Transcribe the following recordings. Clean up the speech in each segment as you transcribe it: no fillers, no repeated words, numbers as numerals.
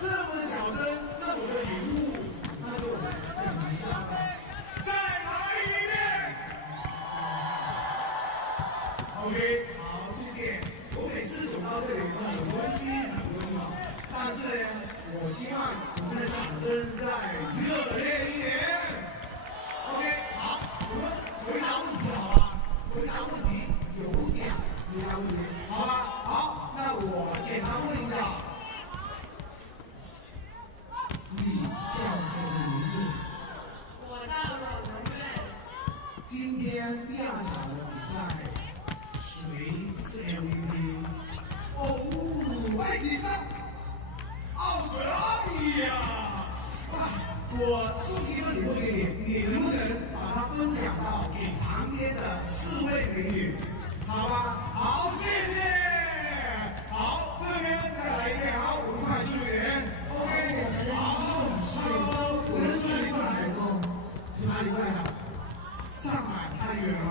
这么小声，那我的礼物，那就在你身上，在哪里里面 ？OK， 好，谢谢。我每次走到这里都很温馨，很温暖。但是呢，我希望我们的掌声再热烈一点。OK， 好，我们回答问题好吧？回答问题有奖，回答问题好吧？好，那我简单问一下。 你叫什么名字？我叫阮文月。今天第2场的比赛，谁是 MVP？ 哦，外地上，奥格拉比呀！我出题的礼物给你，你能不能把它分享到给旁边的4位美女？好吧，好，谢谢。好，这边再来一遍，好，我们快速一点。OK， 好。 我们这里上海去哪里快啊？上海太远了。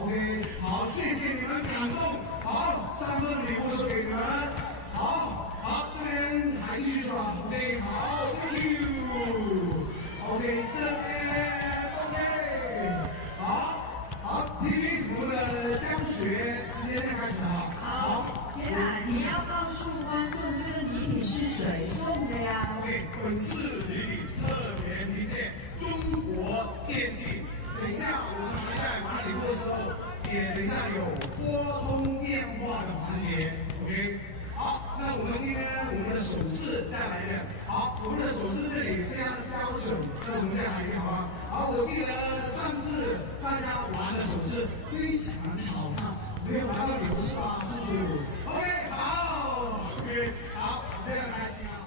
OK， 好，谢谢你们感动。好，3份礼物送给你们。好，好，这边还继续说。OK， 好 ，Thank you。OK， 这边 OK， 好，好，黎明，我们的教学直接开始哈。好，接下来你要告诉观众这个礼品是谁送的呀 ？OK， 本次礼品特别明显，中国电信。等一下我们还在拿礼物的时候，姐等一下有拨通电话的环节。OK， 好，那我们今天我们的手势再来一遍。好，我们的手势这里非常标准，那我们再来一遍好吗？好，我记得上次大家玩的手势非常好看，没有拿到礼物是吧？叔叔 ？OK， 好 ，OK， 好，非常开心啊。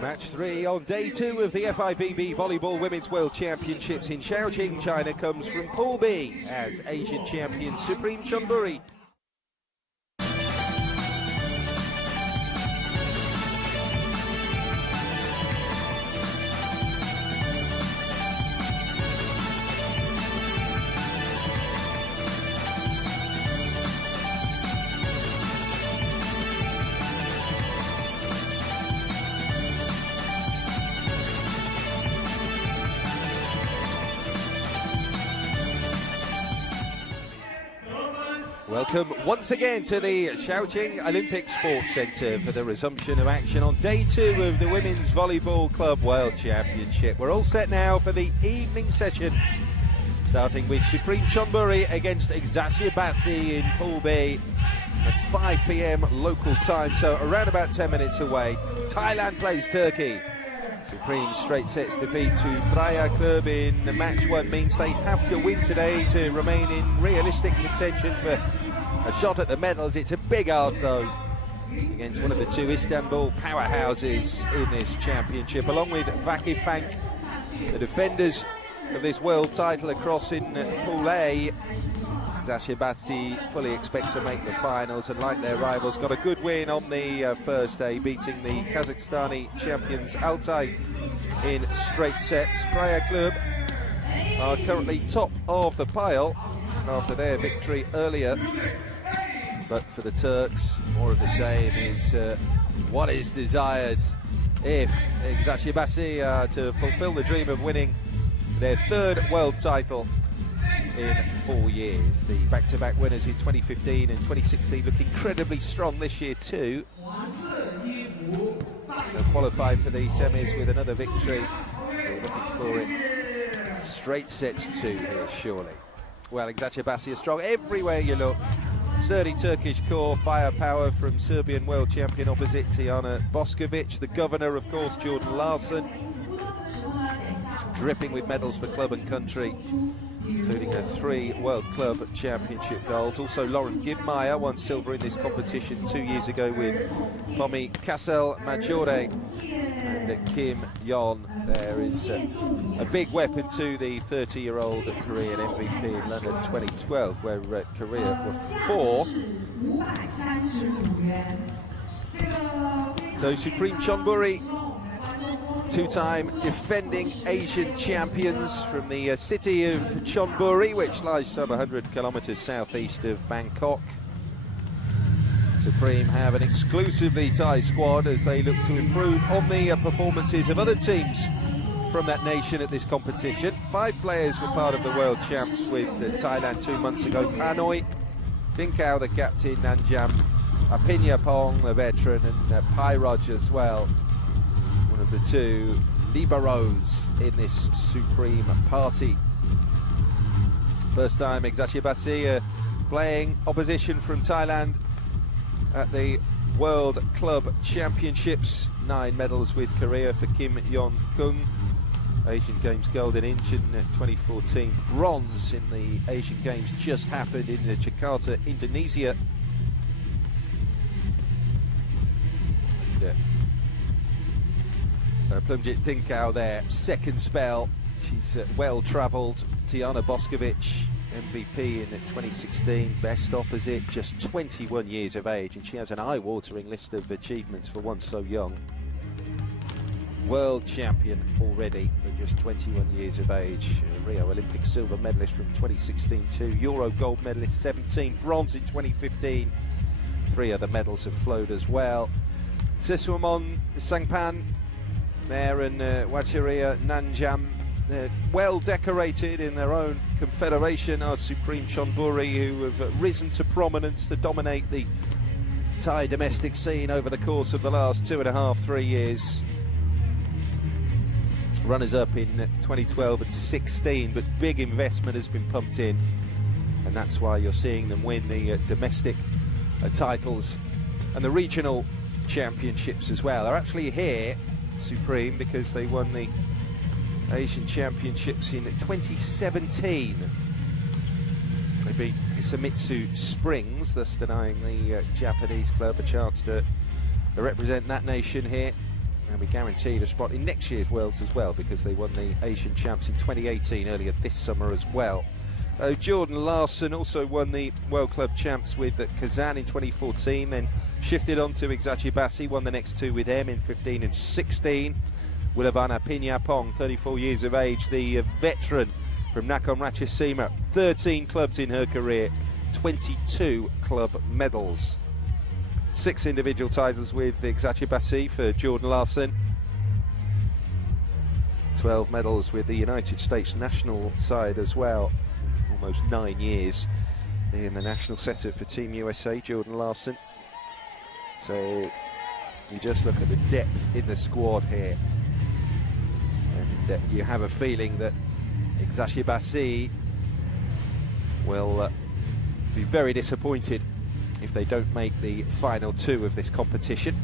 Match 3 on day 2 of the FIVB Volleyball Women's World Championships in Shaoqing, China comes from Pool B as Asian champion Supreme Chonburi. Welcome once again to the Shaoqing Olympic Sports Centre for the resumption of action on day 2 of the Women's Volleyball Club World Championship. We're all set now for the evening session, starting with Supreme Chonburi against Eczacibasi in Pool B at 5 p.m. local time, so around about 10 minutes away. Thailand plays Turkey. Supreme straight sets defeat to Praya Club in the match 1 means they have to win today to remain in realistic contention for a shot at the medals. It's a big ask though against one of the 2 Istanbul powerhouses in this championship, along with Vakifbank, the defenders of this world title across in Pool A. Eczacibasi fully expect to make the finals, and like their rivals, got a good win on the first day, beating the Kazakhstani champions Altay in straight sets. Praya Club are currently top of the pile after their victory earlier, but for the Turks, more of the same is what is desired if Eczacibasi are to fulfill the dream of winning their 3rd world title in 4 years. The back-to-back winners in 2015 and 2016 look incredibly strong this year too. They'll qualify for the semis with another victory. We're looking for it. Straight sets 2 here, surely. Well, Eczacibasi are strong everywhere you look. Sturdy Turkish core, firepower from Serbian world champion opposite Tijana Boskovic. The governor, of course, Jordan Larsson. dripping with medals for club and country, including her 3 World Club Championship golds. Also, Lauren Gibmeyer won silver in this competition 2 years ago with Pomi Castel-Maggiore. And Kim Yeon there is a big weapon to the 30-year-old Korean MVP in London 2012, where Korea were 4. So Supreme Chonburi, 2-time defending Asian champions from the city of Chonburi, which lies some 100 kilometres southeast of Bangkok. Supreme have an exclusively Thai squad as they look to improve on the performances of other teams from that nation at this competition. 5 players were part of the World Champs with Thailand 2 months ago. Hanoi, Thinkao, the captain, Nanjam, Aphinyapong, the veteran, and Pyroj as well, one of the 2 liberos in this Supreme party. First time Eczacibasi playing opposition from Thailand at the World Club Championships. 9 medals with Korea for Kim Yeon Koung. Asian Games gold in Incheon 2014. Bronze in the Asian Games just happened in Jakarta, Indonesia. Plumjit Thinkao there, second spell. She's well travelled. Tiana Boskovic, MVP in 2016, best opposite, just 21 years of age, and she has an eye-watering list of achievements for one so young. World champion already at just 21 years of age. Rio Olympic silver medalist from 2016 too. Euro gold medalist 17, bronze in 2015. 3 other medals have flowed as well. Siswamon Sangpan there, and Wachiria Nanjam. They're well decorated in their own confederation, our Supreme Chonburi, who have risen to prominence to dominate the Thai domestic scene over the course of the last 2.5-3 years. Runners-up in 2012 and 16, but big investment has been pumped in, and that's why you're seeing them win the domestic titles and the regional championships as well. They're actually here, Supreme, because they won the Asian Championships in 2017. They beat Hisamitsu Springs, thus denying the Japanese club a chance to represent that nation here. They'll be guaranteed a spot in next year's Worlds as well, because they won the Asian Champs in 2018, earlier this summer as well. Jordan Larson also won the World Club Champs with Kazan in 2014, then shifted on to Eczacibasi, won the next 2 with them in 15 and 16. Wilavana Aphinyapong, 34 years of age, the veteran from Nakhon Ratchasima, 13 clubs in her career, 22 club medals. 6 individual titles with Eczacibasi for Jordan Larson. 12 medals with the United States national side as well. Almost 9 years in the national setup for Team USA, Jordan Larson. So you just look at the depth in the squad here, and you have a feeling that Eczacibasi will be very disappointed if they don't make the final 2 of this competition.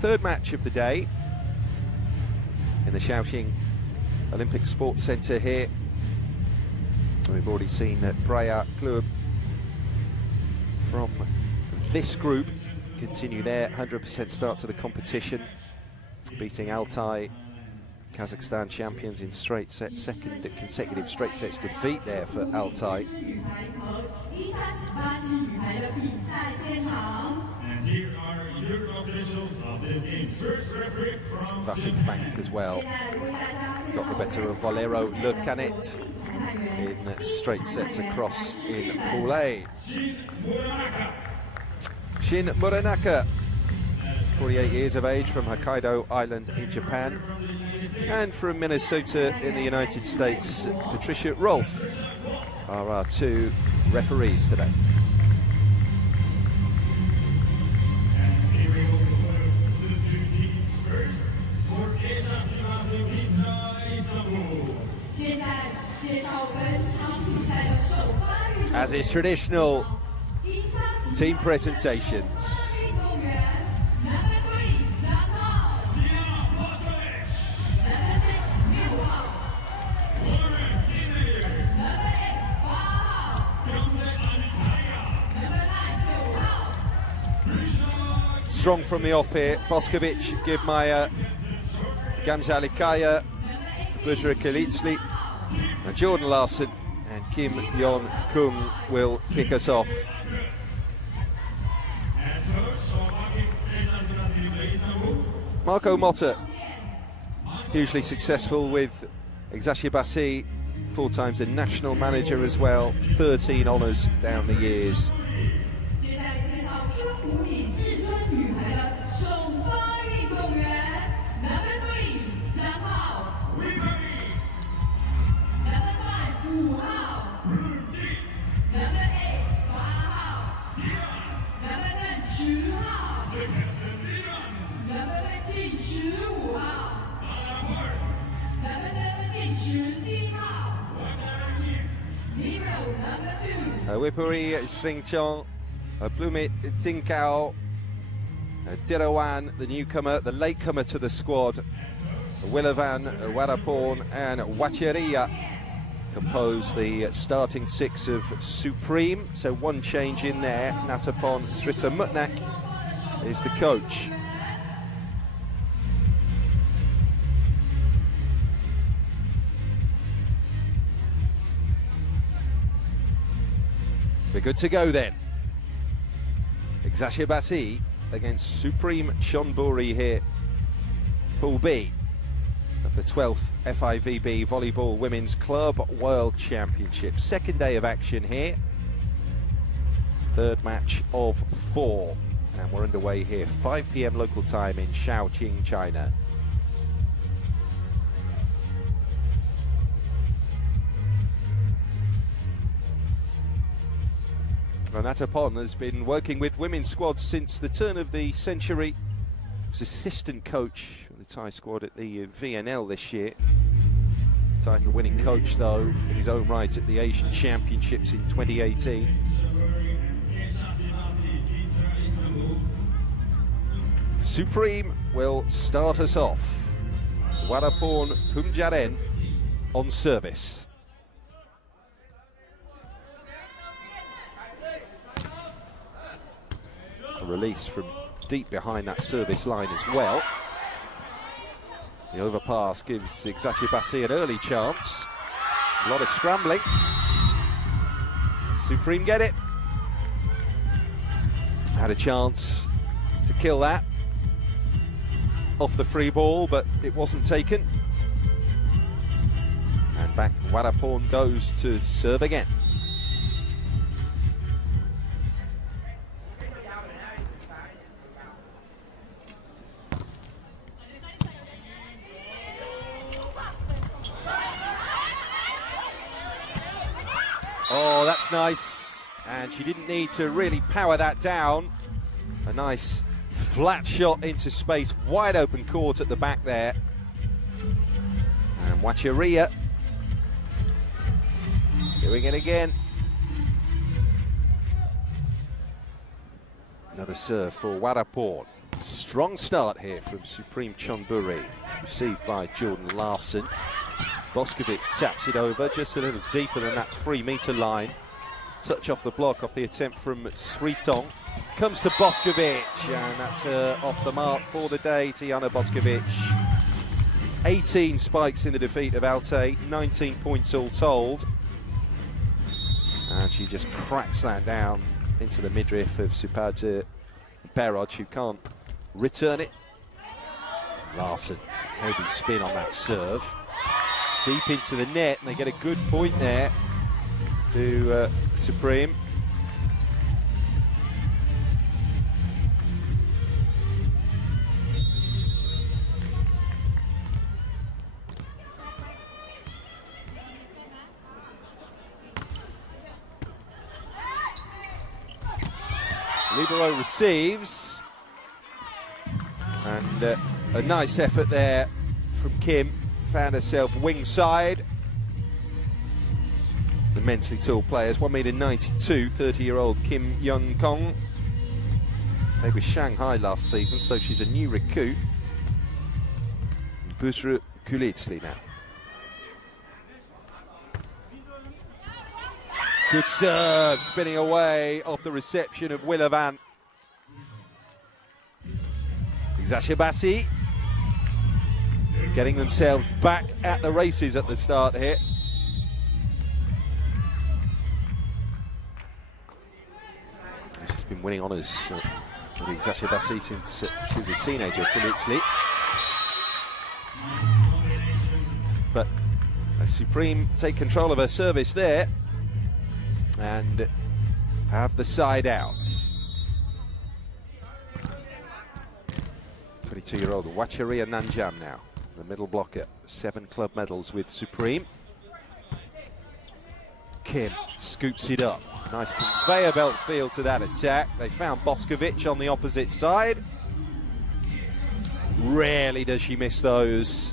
Third match of the day in the Shaoxing Olympic Sports Centre here. We've already seen that Braya Club from this group continue their 100% start to the competition, beating Altai, Kazakhstan champions, in straight sets, second consecutive straight sets defeat there for Altai. And here are your officials of the game's first referee from Vashik Bank as well. Got the better of Valero Le Canet in straight sets across in Pool A. Shin Muranaka, 48 years of age, from Hokkaido Island in Japan. And from Minnesota in the United States, Patricia Rolfe are our 2 referees today. And here we go to the 2 teams first for Eczacibasi Vitra Istanbul. As is traditional, team presentations. strong from the off here. Boskovic, Gibmeier, Gamzalikaya, Vitra Kalitsli, and Jordan Larson and Kim Yeon Koung will kick us off. Marco Motta, hugely successful with Eczacibasi, 4 times the national manager as well, 13 honours down the years. Wipuri Sringchong, Blumit Dinkao, Dirawan, the newcomer, the latecomer to the squad, Willavan, Warapon and Wacheria compose the starting 6 of Supreme. So one change in there. Natapon Srisamutnak is the coach. We're good to go then. Eczacibasi against Supreme Chonburi here. Pool B of the 12th FIVB Volleyball Women's Club World Championship. Second day of action here. Third match of 4. And we're underway here, 5 p.m. local time in Shaoqing, China. Natapon has been working with women's squads since the turn of the century. He was assistant coach for the Thai squad at the VNL this year. Title-winning coach, though, in his own right at the Asian Championships in 2018. Supreme will start us off. Warapon Humjaren on service. A release from deep behind that service line as well. The overpass gives Eczacibasi an early chance. A lot of scrambling. Supreme get it. Had a chance to kill that off the free ball, but it wasn't taken. And back Warapon goes to serve again. Oh, that's nice. And she didn't need to really power that down. A nice flat shot into space, wide open court at the back there. And Wacheria doing it again. Another serve for Warapon. Strong start here from Supreme Chonburi. It's received by Jordan Larson. Boskovic taps it over just a little deeper than that 3-meter line. Touch off the block off the attempt from Sritong. Comes to Boskovic, and that's off the mark for the day. Tijana Boskovic. 18 spikes in the defeat of Alte, 19 points all told. And she just cracks that down into the midriff of Supaja Beroj, who can't return it. Larson, heavy spin on that serve. Deep into the net, and they get a good point there to Supreme. Libero receives, and a nice effort there from Kim. Found herself wing side. The mentally tall players, 1m92, 30-year-old Kim Yeon Koung. Played with Shanghai last season, so she's a new recruit. Vitra Kalitsli now. Good serve, spinning away off the reception of Willavan. Eczacibasi getting themselves back at the races at the start here. She's been winning honours with Eczacibasi since she was a teenager, brilliantly. But Supreme take control of her service there and have the side out. 22-year-old Wacheria Nanjam now, the middle blocker, 7 club medals with Supreme. Kim scoops it up. Nice conveyor belt feel to that attack. They found Boskovic on the opposite side. Rarely does she miss those.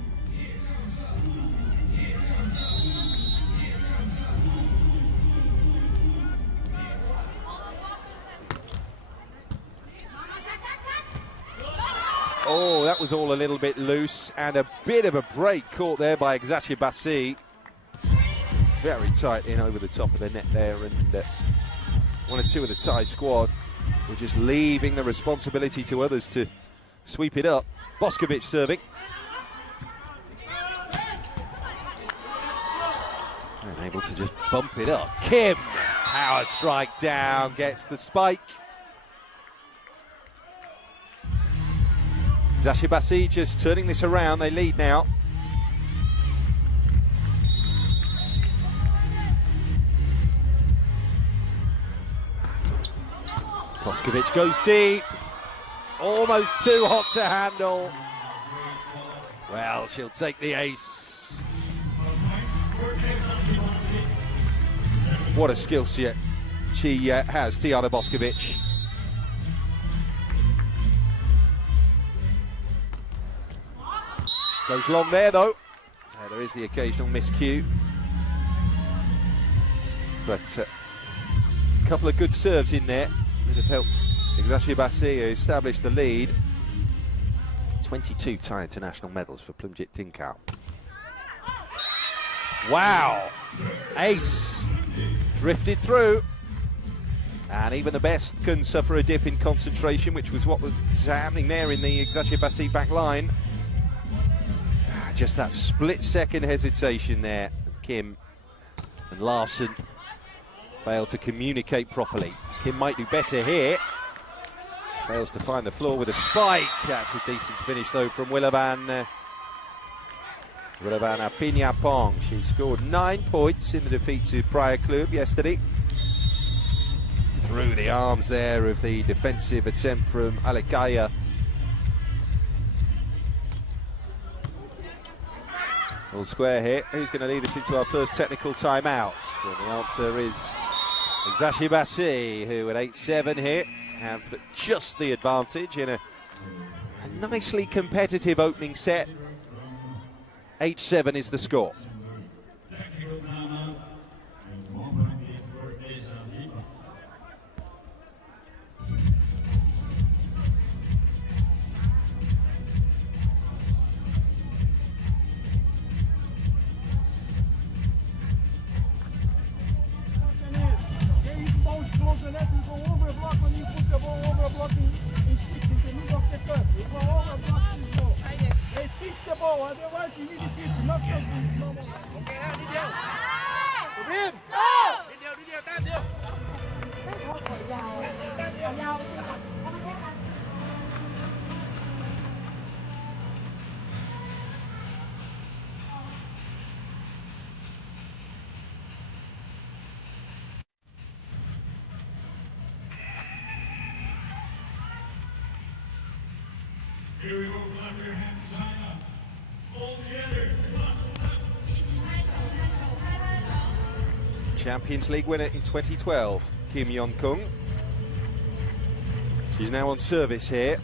Oh, that was all a little bit loose, and a bit of a break caught there by Eczacibasi. Very tight in over the top of the net there, and 1 or 2 of the Thai squad were just leaving the responsibility to others to sweep it up. Boskovic serving. And able to just bump it up. Kim, power strike down, gets the spike. Eczacibasi just turning this around, they lead now. Boskovic goes deep, almost too hot to handle. Well, she'll take the ace. What a skill set she has, Tiana Boskovic. Goes long there though, so there is the occasional miscue. But a couple of good serves in there that have helped Eczacibasi establish the lead. 22 Thai international medals for Plumjit Tinkau. Wow, ace, drifted through. And even the best can suffer a dip in concentration, which was what was happening there in the Eczacibasi back line. Just that split-second hesitation there. Kim and Larson failed to communicate properly. Kim might do better here. Fails to find the floor with a spike. That's a decent finish though from Willaban. Willaban Apinapong. She scored 9 points in the defeat to Praia Club yesterday. Through the arms there of the defensive attempt from Alekaya. All square here. Who's going to lead us into our first technical timeout? And the answer is Eczacibasi, who at 8-7 here have just the advantage in a nicely competitive opening set. 8-7 is the score. Here we go, clap your hands, China. All together. Champions League winner in 2012, Yeon Koung. She's now on service here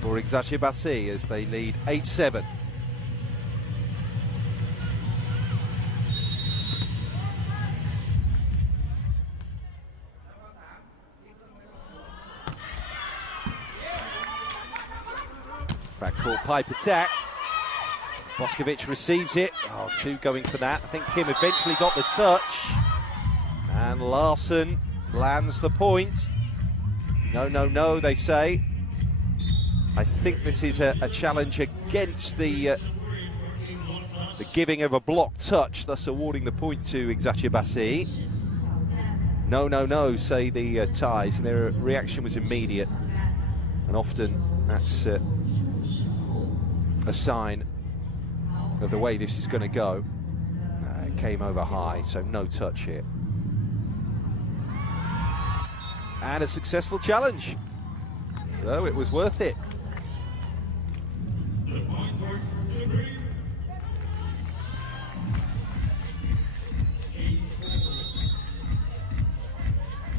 for Eczacibasi as they lead 8-7. Backcourt pipe attack. Boskovic receives it. Oh, 2 going for that. I think Kim eventually got the touch. And Larson lands the point. No, no, no, they say. I think this is a challenge against the giving of a block touch, thus awarding the point to Eczacibasi. No, no, no, say the Thais, and their reaction was immediate. And often that's a sign of the way this is going to go. It came over high, so no touch here. And a successful challenge. So it was worth it.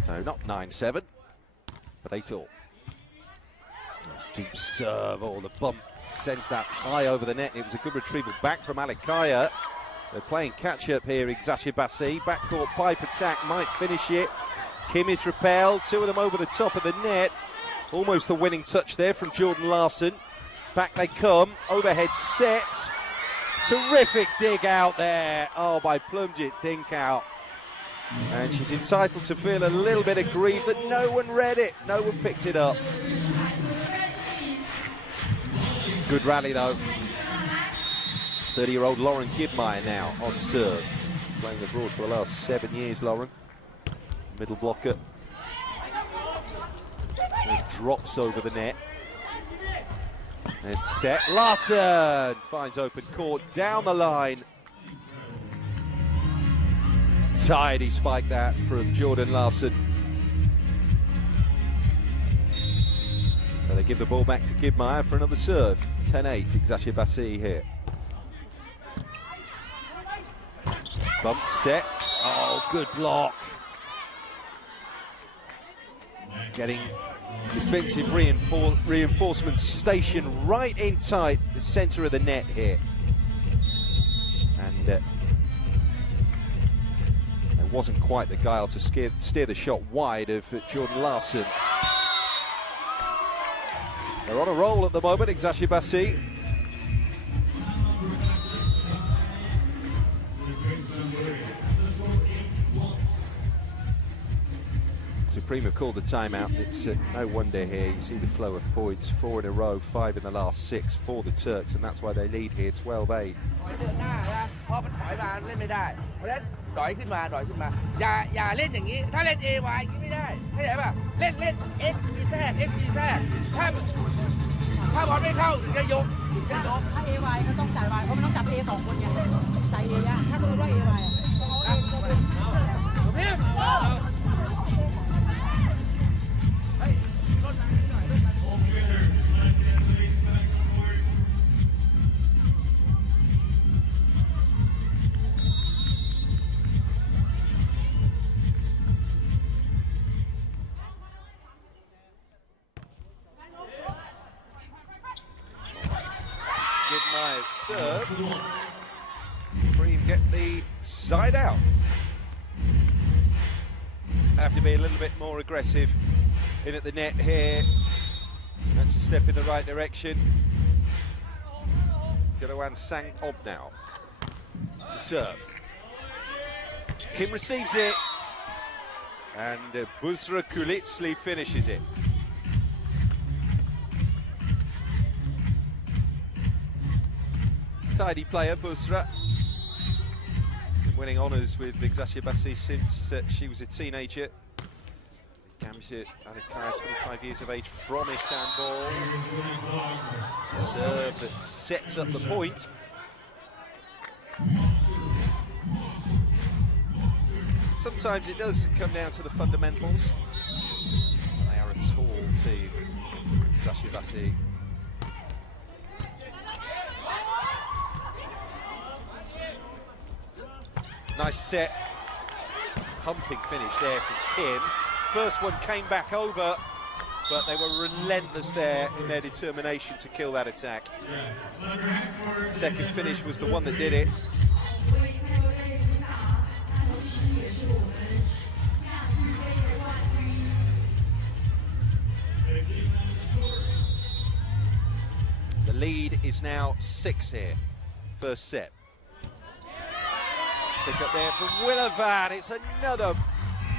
So not 9-7, but 8-all. Deep serve, the bump sends that high over the net. It was a good retrieval back from Alikaya. They're playing catch-up here, Eczacibasi. Backcourt pipe attack might finish it. Kim is repelled, two of them over the top of the net. Almost the winning touch there from Jordan Larson. Back they come, overhead set. Terrific dig out there. Oh, by Plumjit Dinkout. And she's entitled to feel a little bit of grief that no one read it, no one picked it up. Good rally though. 30-year-old Lauren Gibmeyer now on serve. Playing abroad for the last 7 years, Lauren. Middle blocker. It drops over the net. There's the set. Larson finds open court down the line. Tidy spike that from Jordan Larson. So they give the ball back to Gibmeyer for another serve. 10-8, Eczacibasi here. Bump set. Oh, good block. Getting defensive reinforcements stationed right in tight, the centre of the net here. And there wasn't quite the guile to steer the shot wide of Jordan Larson. They're on a roll at the moment, Eczacibasi. Supreme have called the timeout. It's no wonder here. You see the flow of points, 4 in a row, 5 in the last 6 for the Turks, and that's why they lead here, 12-8. ดอยขึ้นมาอย่าเล่นอย่างนี้ถ้าเล่น AY อย่างนี้ไม่ได้เข้าใจป่ะเล่น X B Z X B Z ถ้าบอลไม่เข้าถึงจะยกถ้า AY ก็ต้องจ่าย Y เพราะมันต้องจับ A 2 คนไงจ่าย A อ่ะถ้าสมมติว่า AY Gibmeyer's serve. Supreme get the side out. Have to be a little bit more aggressive in at the net here. That's a step in the right direction. Tilawan Sang Ob now to serve. Kim receives it, and Busra Kulitsli finishes it. Tidy player, Busra. Been winning honours with Eczacibasi since she was a teenager. Gamzit Alikaya, 25 years of age, from Istanbul. Serve that sets up the point. Sometimes it does come down to the fundamentals. They are a tall team, Eczacibasi. Nice set, pumping finish there from Kim. First one came back over, but they were relentless there in their determination to kill that attack. Second finish was the one that did it. The lead is now 6 here, first set. Pick up there from Willavan. It's another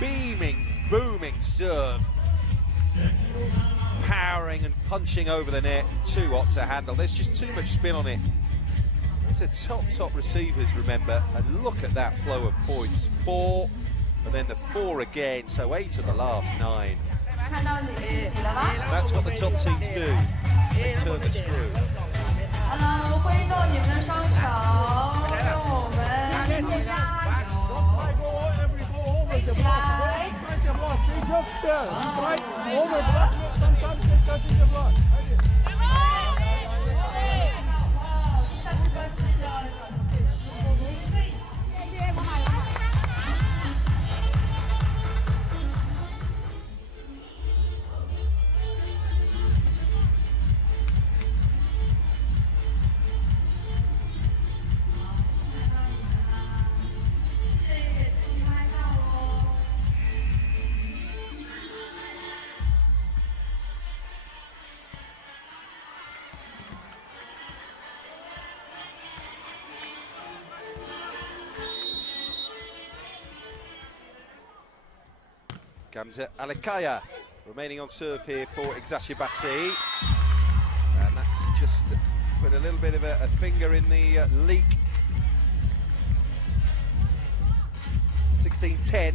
beaming, booming serve. powering and punching over the net, too hot to handle. There's just too much spin on it. These are top receivers, remember, and look at that flow of points. 4, and then the 4 again, so 8 of the last 9. That's what the top teams do. They turn the screw. 好了，挥动你们的双手，让我们加油！飞起来！Gamze Alikaya remaining on serve here for Eczacibasi, and that's just put a little bit of a finger in the leak. 16-10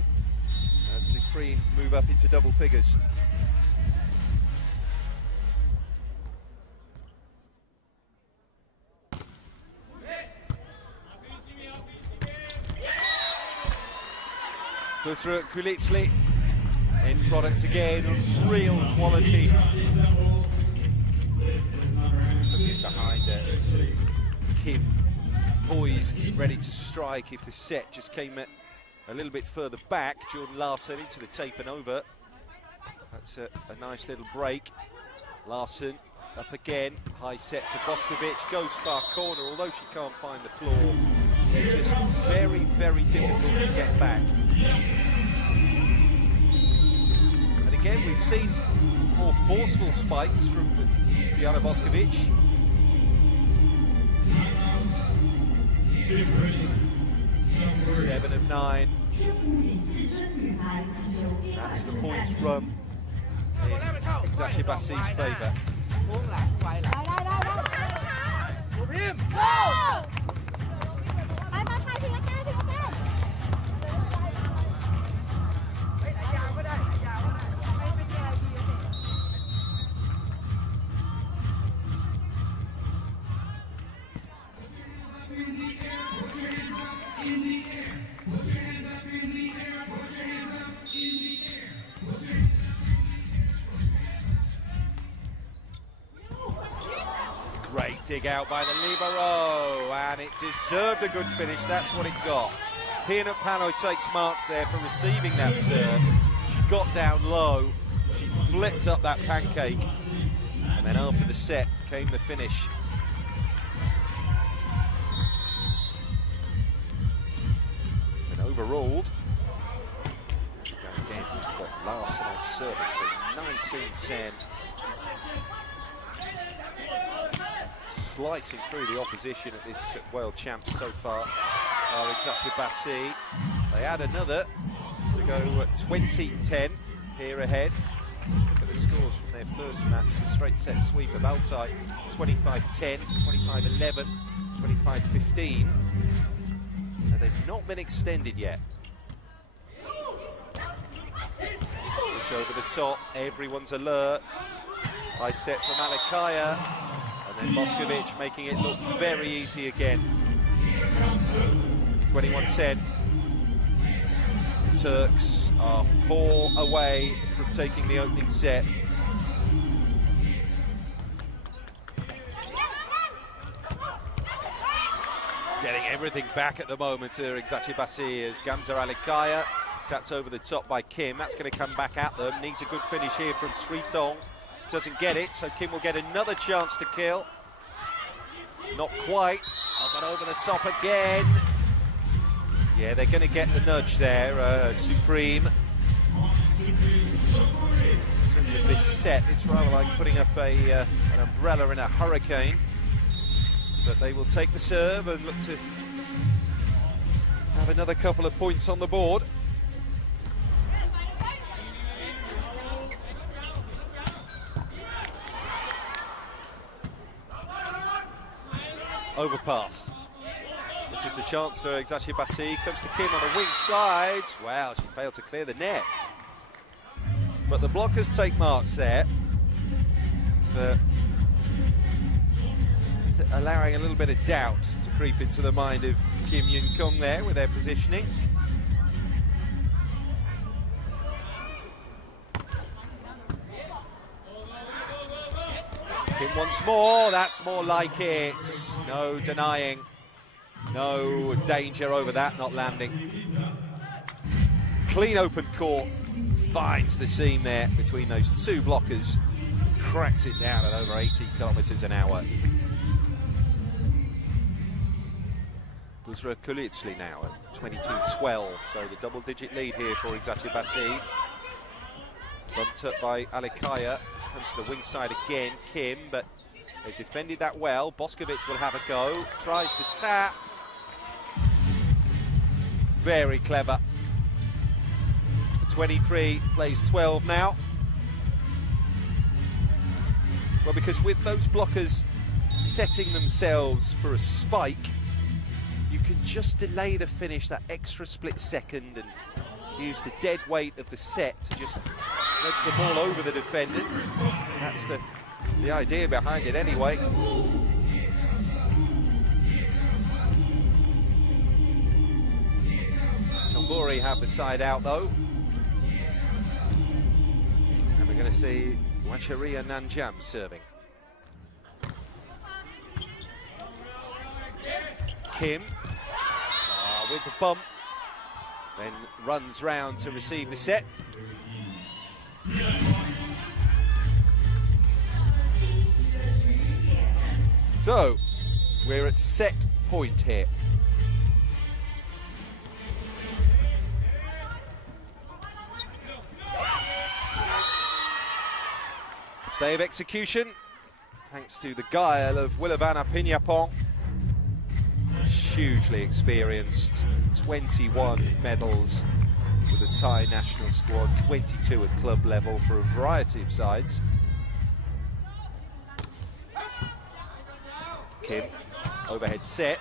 as Supreme move up into double figures. Vitra Kulitsli. End product again of real quality. Looking behind Kim, poised, ready to strike if the set just came a little bit further back. Jordan Larsson into the tape and over. That's a nice little break. Larsson up again, high set to Boskovic, goes far corner, although she can't find the floor. It's just very difficult to get back. Again, we've seen more forceful spikes from Diana Boskovic. Seven of 9. That's the points run in Eczacibasi's favour. Great dig out by the libero, and it deserved a good finish. That's what it got. Peanut Pano takes marks there for receiving that serve. She got down low, she flipped up that pancake, and then after the set came the finish. And overruled. Again, we've got Larsson on service, so 19-10. Slicing through the opposition at this world champs so far are Eczacibasi. They add another to go 20-10 here ahead. Look at the scores from their first match, a straight set sweep of Altai, 25-10, 25-11, 25-15. Now they've not been extended yet. Push over the top, everyone's alert. High set from Alikaya. And then Boskovic making it look very easy again. 21-10. The Turks are 4 away from taking the opening set. Getting everything back at the moment to Eczacibasi as Gamze Alikaya tapped over the top by Kim. That's going to come back at them. Needs a good finish here from Sritong. Doesn't get it, so Kim will get another chance to kill. Not quite. But over the top again. Yeah, they're going to get the nudge there, Supreme. In terms of this set, it's rather like putting up an umbrella in a hurricane. But they will take the serve and look to have another couple of points on the board. overpass. This is the chance for Eczacibasi. Comes to Kim on the wing side. Wow, she failed to clear the net. But the blockers take marks there for allowing a little bit of doubt to creep into the mind of Kim and Koung there with their positioning. Kim once more, that's more like it. No denying. No danger over that, not landing. Clean open court, finds the seam there between those two blockers, cracks it down at over 80 kilometres an hour. Buzra Kulitsli now at 22-12, so the double-digit lead here for Eczacibasi. Bumped up by Alikaya, comes to the wing side again, Kim, but they defended that well. Boskovic will have a go, tries the tap. Very clever. 23 plays 12 now. Well, because with those blockers setting themselves for a spike, you can just delay the finish that extra split second and use the dead weight of the set to just nudge the ball over the defenders. That's the idea behind it anyway. Chonburi have the side out though. And we're going to see Wacharia Nanjam serving. Kim with the bump, then runs round to receive the set. So, we're at set point here. Stay of execution, thanks to the guile of Wilavana Piñapong. Hugely experienced, 21 medals with the Thai national squad, 22 at club level for a variety of sides. Kim, overhead set,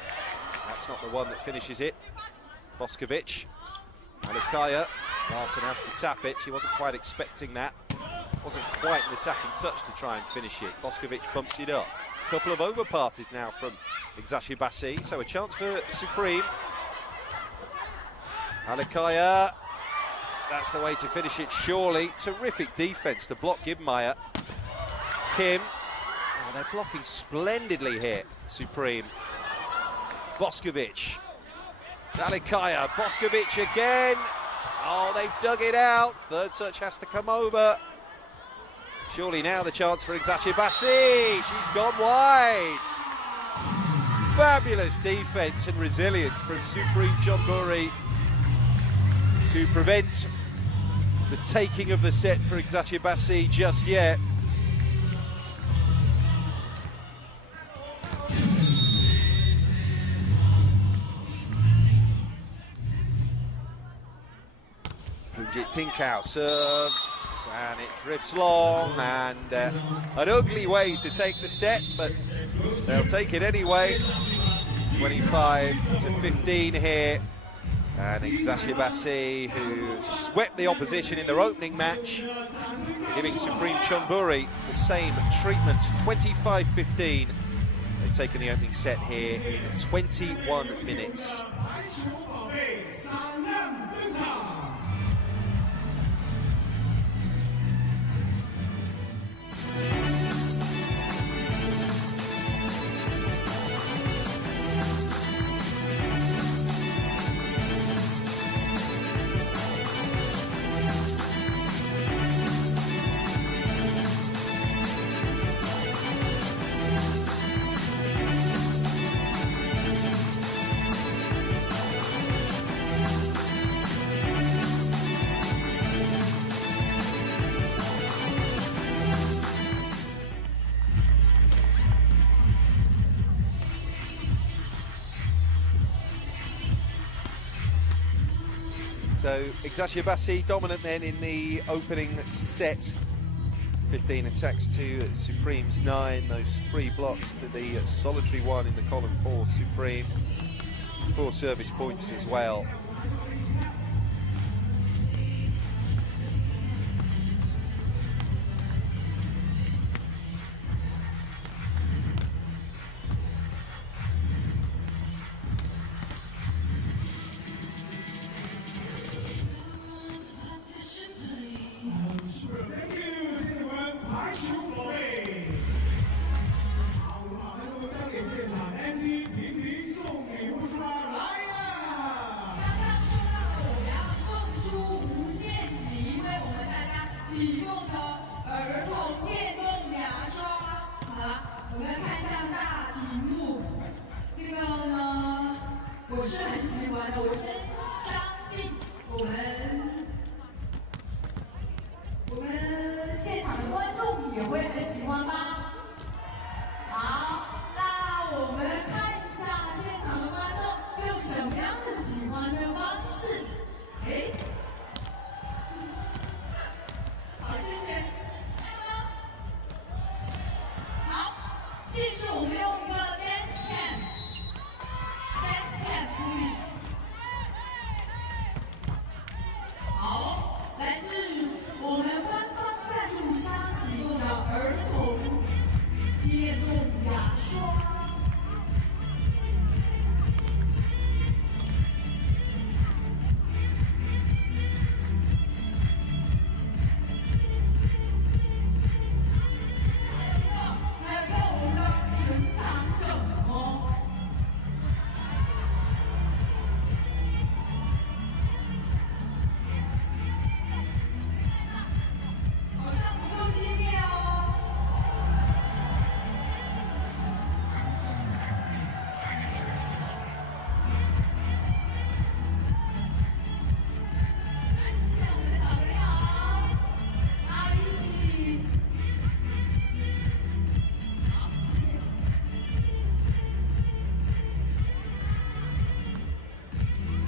that's not the one that finishes it. Boskovic, Alikaya, Larson has to tap it, she wasn't quite expecting that. Wasn't quite an attacking touch to try and finish it. Boskovic bumps it up. Couple of overpasses now from Eczacibasi, so a chance for Supreme. Alikaya, that's the way to finish it, surely. Terrific defence to block Gibmeyer. Kim, oh, they're blocking splendidly here, Supreme. Boskovic, Alikaya, Boskovic again. Oh, they've dug it out. Third touch has to come over. Surely now the chance for Eczacibasi. She's gone wide. Fabulous defence and resilience from Supreme Chonburi to prevent the taking of the set for Eczacibasi just yet. Pujit Tinkau serves. And it drifts long, and an ugly way to take the set, but they'll take it anyway. 25-15 here, and Eczacibasi, who swept the opposition in their opening match, giving Supreme Chonburi the same treatment. 25-15. They've taken the opening set here in 21 minutes. So Eczacibasi dominant then in the opening set. 15 attacks to Supreme's 9. Those 3 blocks to the solitary 1 in the column for Supreme. 4 service points as well.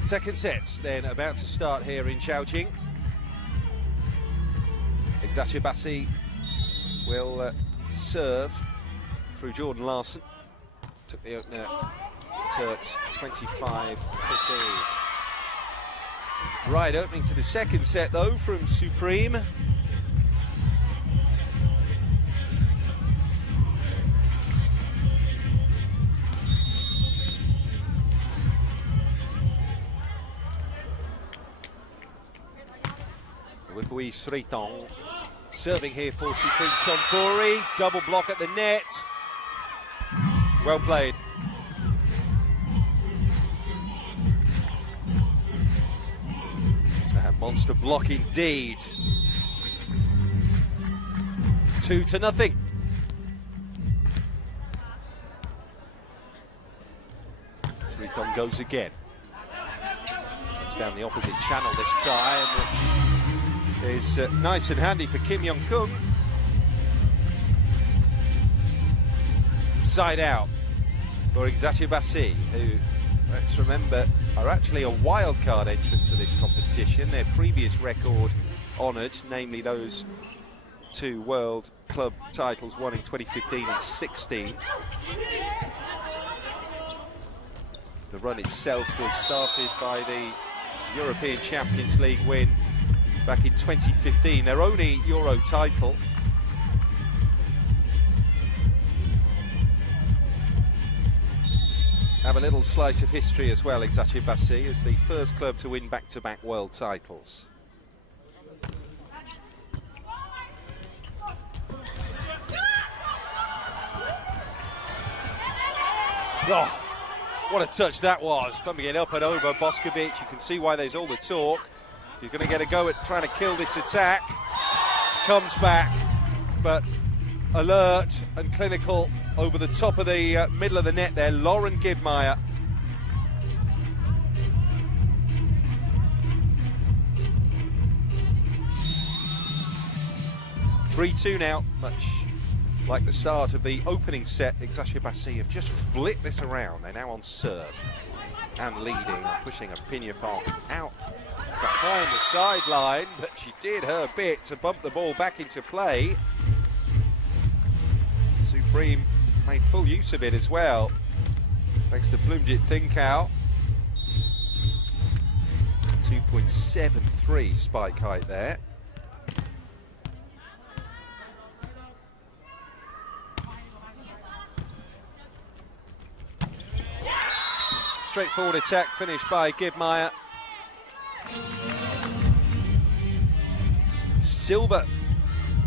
Second set then about to start here in Chongqing. Eczacibasi will serve through Jordan Larson. Took the opener, Turks 25-15. Right, opening to the second set though from Supreme. Wikui Sritong serving here for Supreme. Chonburi, double block at the net. Well played. Monster block indeed. 2-0. Sritong goes again. Comes down the opposite channel this time, which is nice and handy for Koung. Side out for Eczacibasi, who, let's remember, are actually a wildcard entrant to this competition. Their previous record honoured, namely those 2 World Club titles won in 2015 and 16. The run itself was started by the European Champions League win back in 2015, their only Euro title. Have a little slice of history as well, Eczacibasi, as the first club to win back-to-back world titles. Oh, what a touch that was, bumping it up and over Boskovic. You can see why there's all the talk. You're going to get a go at trying to kill this attack. Comes back, but alert and clinical over the top of the middle of the net there, Lauren Gibmeyer. (3-2) now, much like the start of the opening set. Eczacibasi have just flipped this around. They're now on serve and leading, pushing a Pinyapong out behind the sideline, but she did her bit to bump the ball back into play. Supreme made full use of it as well, thanks to Bloomjit Thinkau. 2.73 spike height there. Straightforward attack finished by Gibmeyer. Silver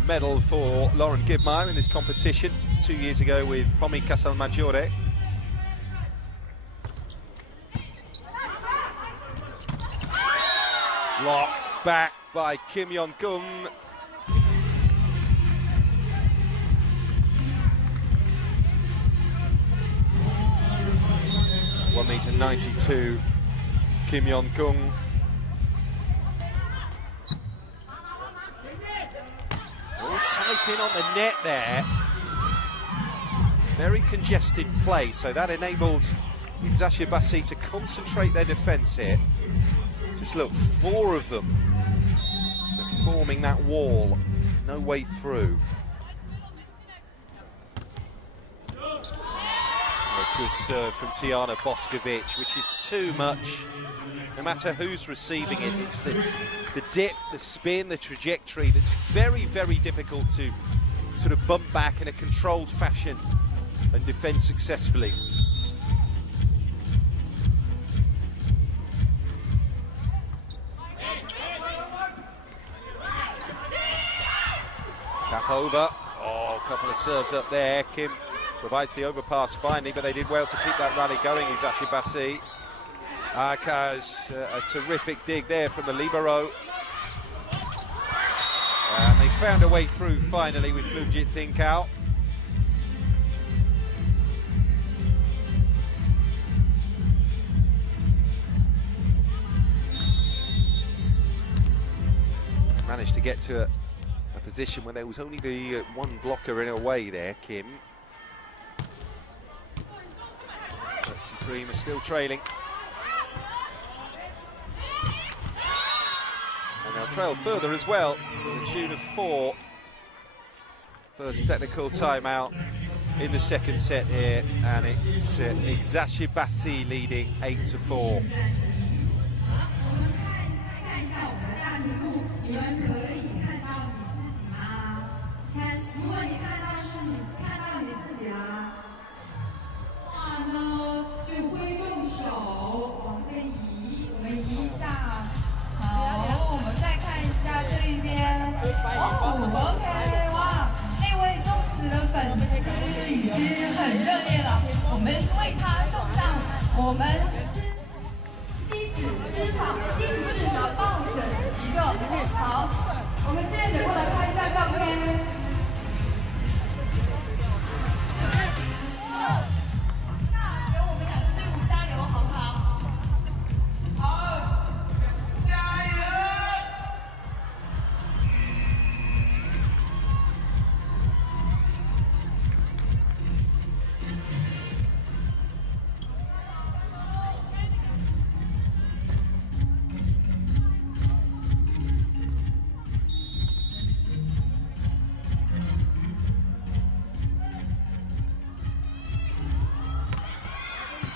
medal for Lauren Gibmeyer in this competition 2 years ago with Pomi Casalmaggiore. Blocked back by Yeon Koung. (1m92), Yeon Koung. All tight in on the net there. Very congested play, so that enabled Eczacibasi to concentrate their defence here. Just look, 4 of them are forming that wall. No way through. A good serve from Tijana Boskovic, which is too much. No matter who's receiving it, it's the dip, the spin, the trajectory that's very, very difficult to sort of bump back in a controlled fashion and defend successfully. Tap over. Oh, a couple of serves up there. Kim provides the overpass finally, but they did well to keep that rally going, Eczacibasi. Akaz, a terrific dig there from the libero. And they found a way through finally with Bloomjit Thinkau. Managed to get to a position where there was only the one blocker in a way there, Kim. But Supreme is still trailing. And they'll trail further as well, to the tune of 4. First technical timeout in the second set here, and it's Eczacibasi leading 8-4.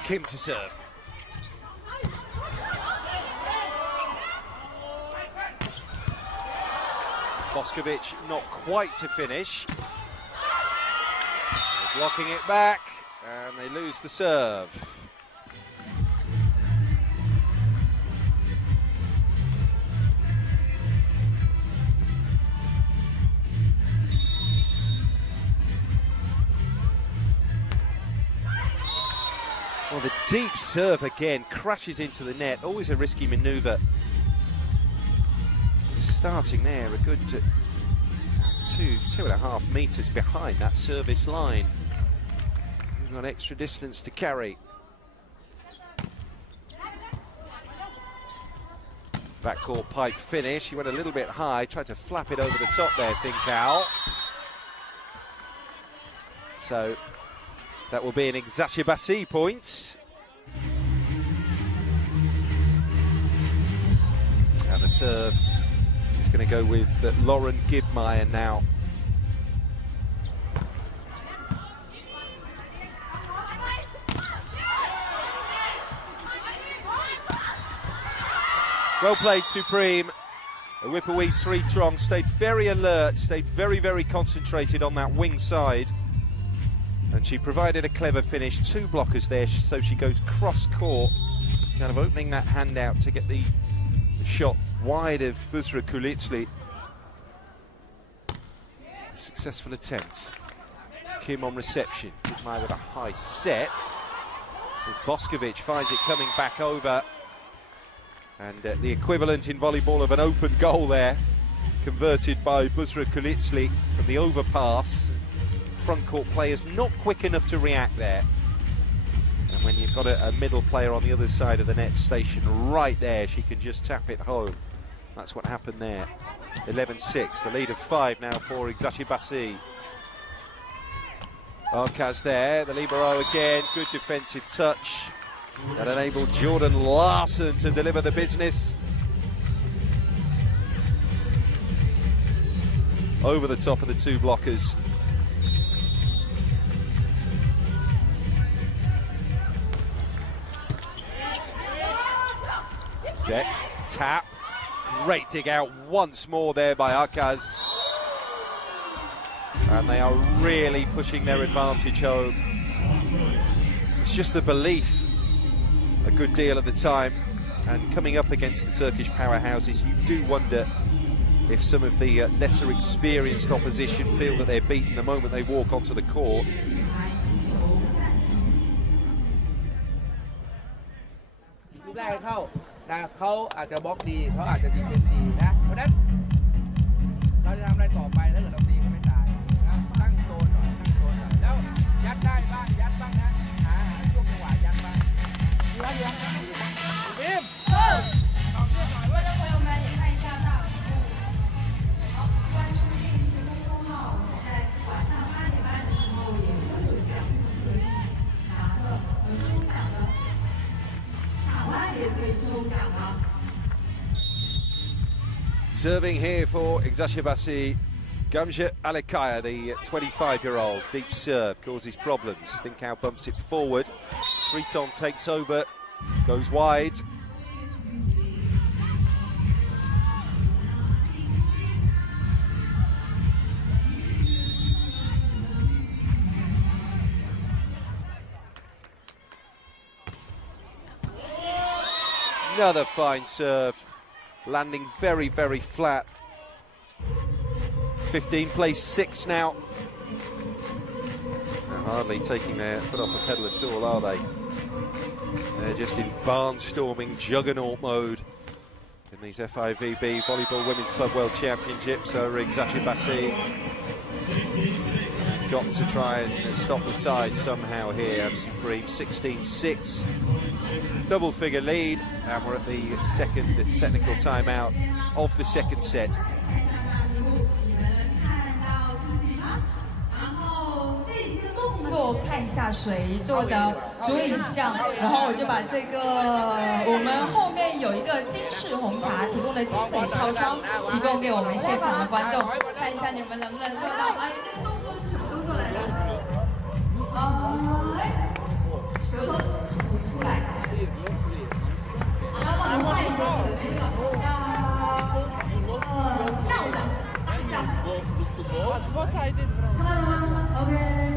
'Kim to serve. Boskovic not quite to finish. They're blocking it back, and they lose the serve. Well, the deep serve again crashes into the net. Always a risky manoeuvre. Starting there, a good 2.5 metres behind that service line. You've got extra distance to carry. Backcourt pipe finish. He went a little bit high, tried to flap it over the top there, Thinkau. So that will be an Eczacibasi point. And the serve is going to go with Lauren Gibmeyer now. Well played, Supreme. Whippowies 3 strong, stayed very alert, stayed very, very concentrated on that wing side. And she provided a clever finish. 2 blockers there, so she goes cross-court, kind of opening that hand out to get the shot wide of Busra Kulitsli. Successful attempt. Kim on reception. Kutmai with a high set. So Boskovic finds it coming back over. And the equivalent in volleyball of an open goal there, converted by Busra Kulitsli from the overpass. Front court players not quick enough to react there. And when you've got a middle player on the other side of the net stationed right there, she can just tap it home. That's what happened there. 11-6, the lead of 5 now for Eczacibasi. Arcaz there, the libero again, good defensive touch. That enabled Jordan Larson to deliver the business. Over the top of the 2 blockers. Check, tap, great dig out once more there by Arcaz. And they are really pushing their advantage home. It's just the belief a good deal at the time, and coming up against the Turkish powerhouses, you do wonder if some of the lesser experienced opposition feel that they're beaten the moment they walk onto the court. Serving here for Eczacibasi, Gamze Alekaya, the 25-year-old. Deep serve causes problems. Thinkau bumps it forward. Sriton takes over, goes wide. Another fine serve. Landing very, very flat. 15 plays 6 now. They're hardly taking their foot off the pedal at all, are they? They're just in barnstorming juggernaut mode in these FIVB Volleyball Women's Club World Championships. So Eczacibasi got to try and stop the tide somehow here. Supreme 16-6. Double-figure lead, and we're at the second technical timeout of the second set. 做看下水做的主影像，然后我就把这个我们后面有一个金氏红茶提供的精美套装提供给我们现场的观众，看一下你们能不能做到。哎，这个动作是什么动作来着？舌头吐出来。然后往外一个笑的当下。What I did wrong. Okay.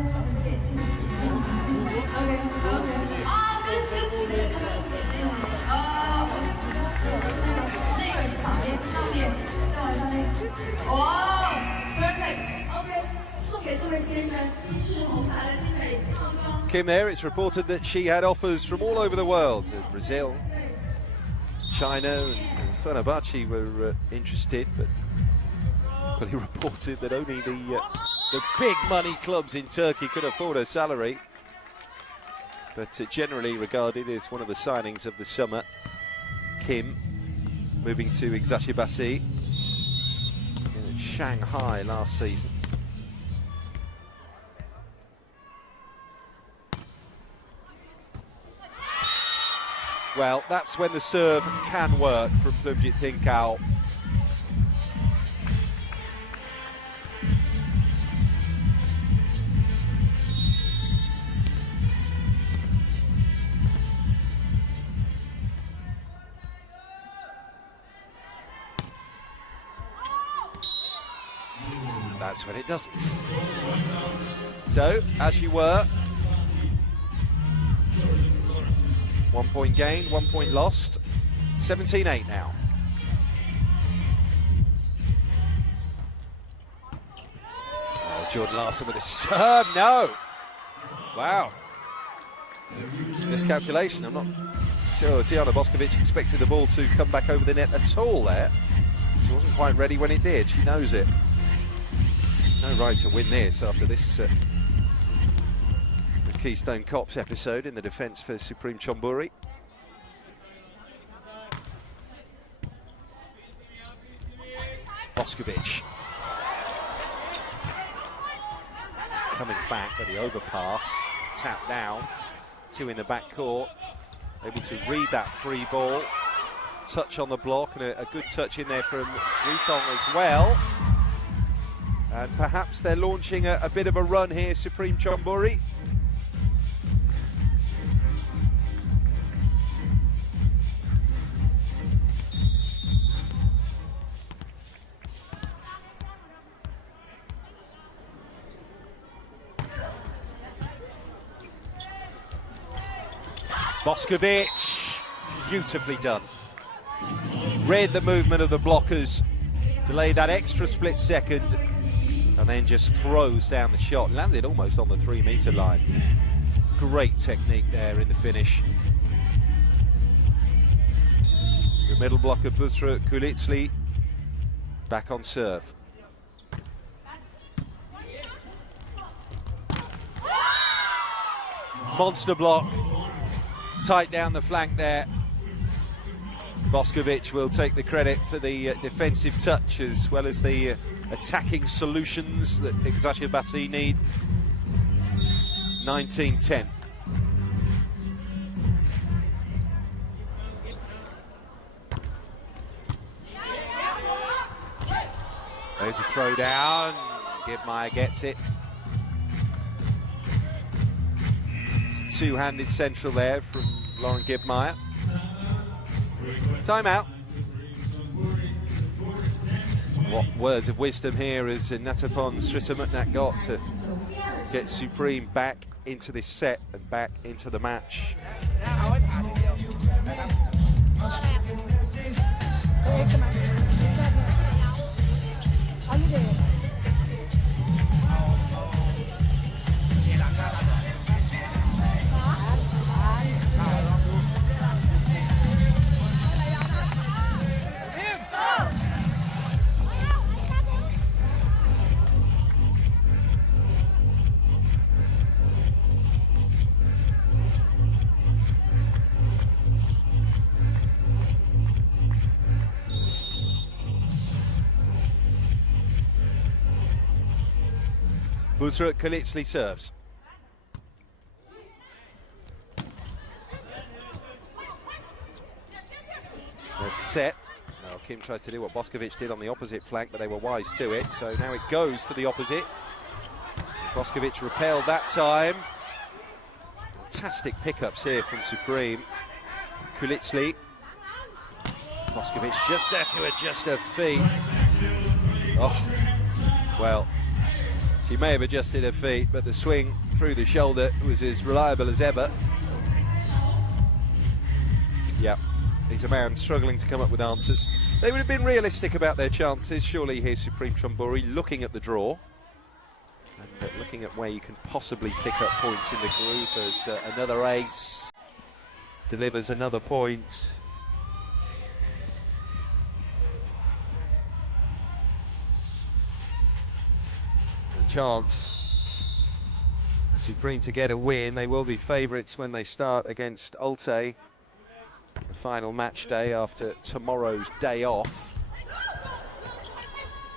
Kim there, it's reported that she had offers from all over the world. Brazil, China and Fenerbahce were interested, but equally reported that only the big money clubs in Turkey could afford her salary. But generally regarded as one of the signings of the summer. Kim moving to Eczacibasi in Shanghai last season. Well, that's when the serve can work from Plumjit Thinkau. that's when it doesn't. So, as you were, 1 point gained, 1 point lost, 17-8 now. Oh, Jordan Larson with a serve, no! Wow. Miscalculation, I'm not sure Tijana Boskovic expected the ball to come back over the net at all there. She wasn't quite ready when it did, she knows it. No right to win this after this the Keystone Cops episode in the defence for Supreme Chonburi. Boskovic coming back at the overpass, tap down, two in the back court, able to read that free ball, touch on the block, and a good touch in there from Sweetong as well. And perhaps they're launching a bit of a run here, Supreme Chonburi. Boskovic, beautifully done. Read the movement of the blockers, delayed that extra split second, and then just throws down the shot. Landed almost on the 3 metre line. Great technique there in the finish. The middle blocker, Vitra Kulitsli, back on serve. Monster block. Tight down the flank there. Boskovic will take the credit for the defensive touch as well as the attacking solutions that Eczacibasi need. 19-10. There's a throw down. Gibmeyer gets it. It's a two-handed central there from Lauren Gibmeyer. Timeout. What words of wisdom here as Natapon Srisamutnak got to get Supreme back into this set and back into the match. Vitra Kulitsli serves. There's the set. Now Kim tries to do what Boskovic did on the opposite flank, but they were wise to it. So now it goes to the opposite. Boskovic repelled that time. Fantastic pickups here from Supreme. Kulitsli. Boskovic just there to adjust her feet. Oh, well. She may have adjusted her feet, but the swing through the shoulder was as reliable as ever. Yeah, he's a man struggling to come up with answers. They would have been realistic about their chances. Surely here's Supreme Chonburi looking at the draw and looking at where you can possibly pick up points in the group as another ace delivers another point. Chance Supreme to get a win. They will be favourites when they start against Ulte, the final match day after tomorrow's day off.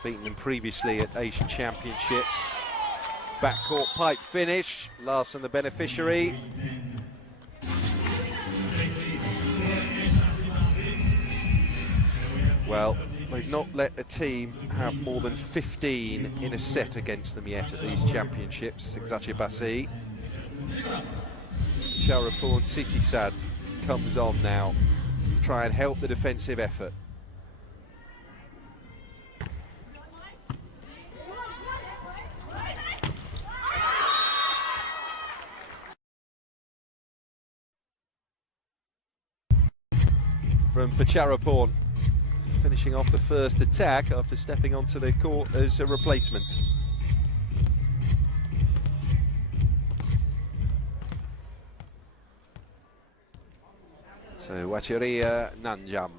Beaten them previously at Asian Championships. Backcourt pipe finish. Larson the beneficiary. Well, they've not let a team have more than 15 in a set against them yet at these championships. Eczacibasi. Charapur and Sitisad comes on now to try and help the defensive effort. from Pacharapon, finishing off the first attack after stepping onto the court as a replacement. So Wacheria Nanjam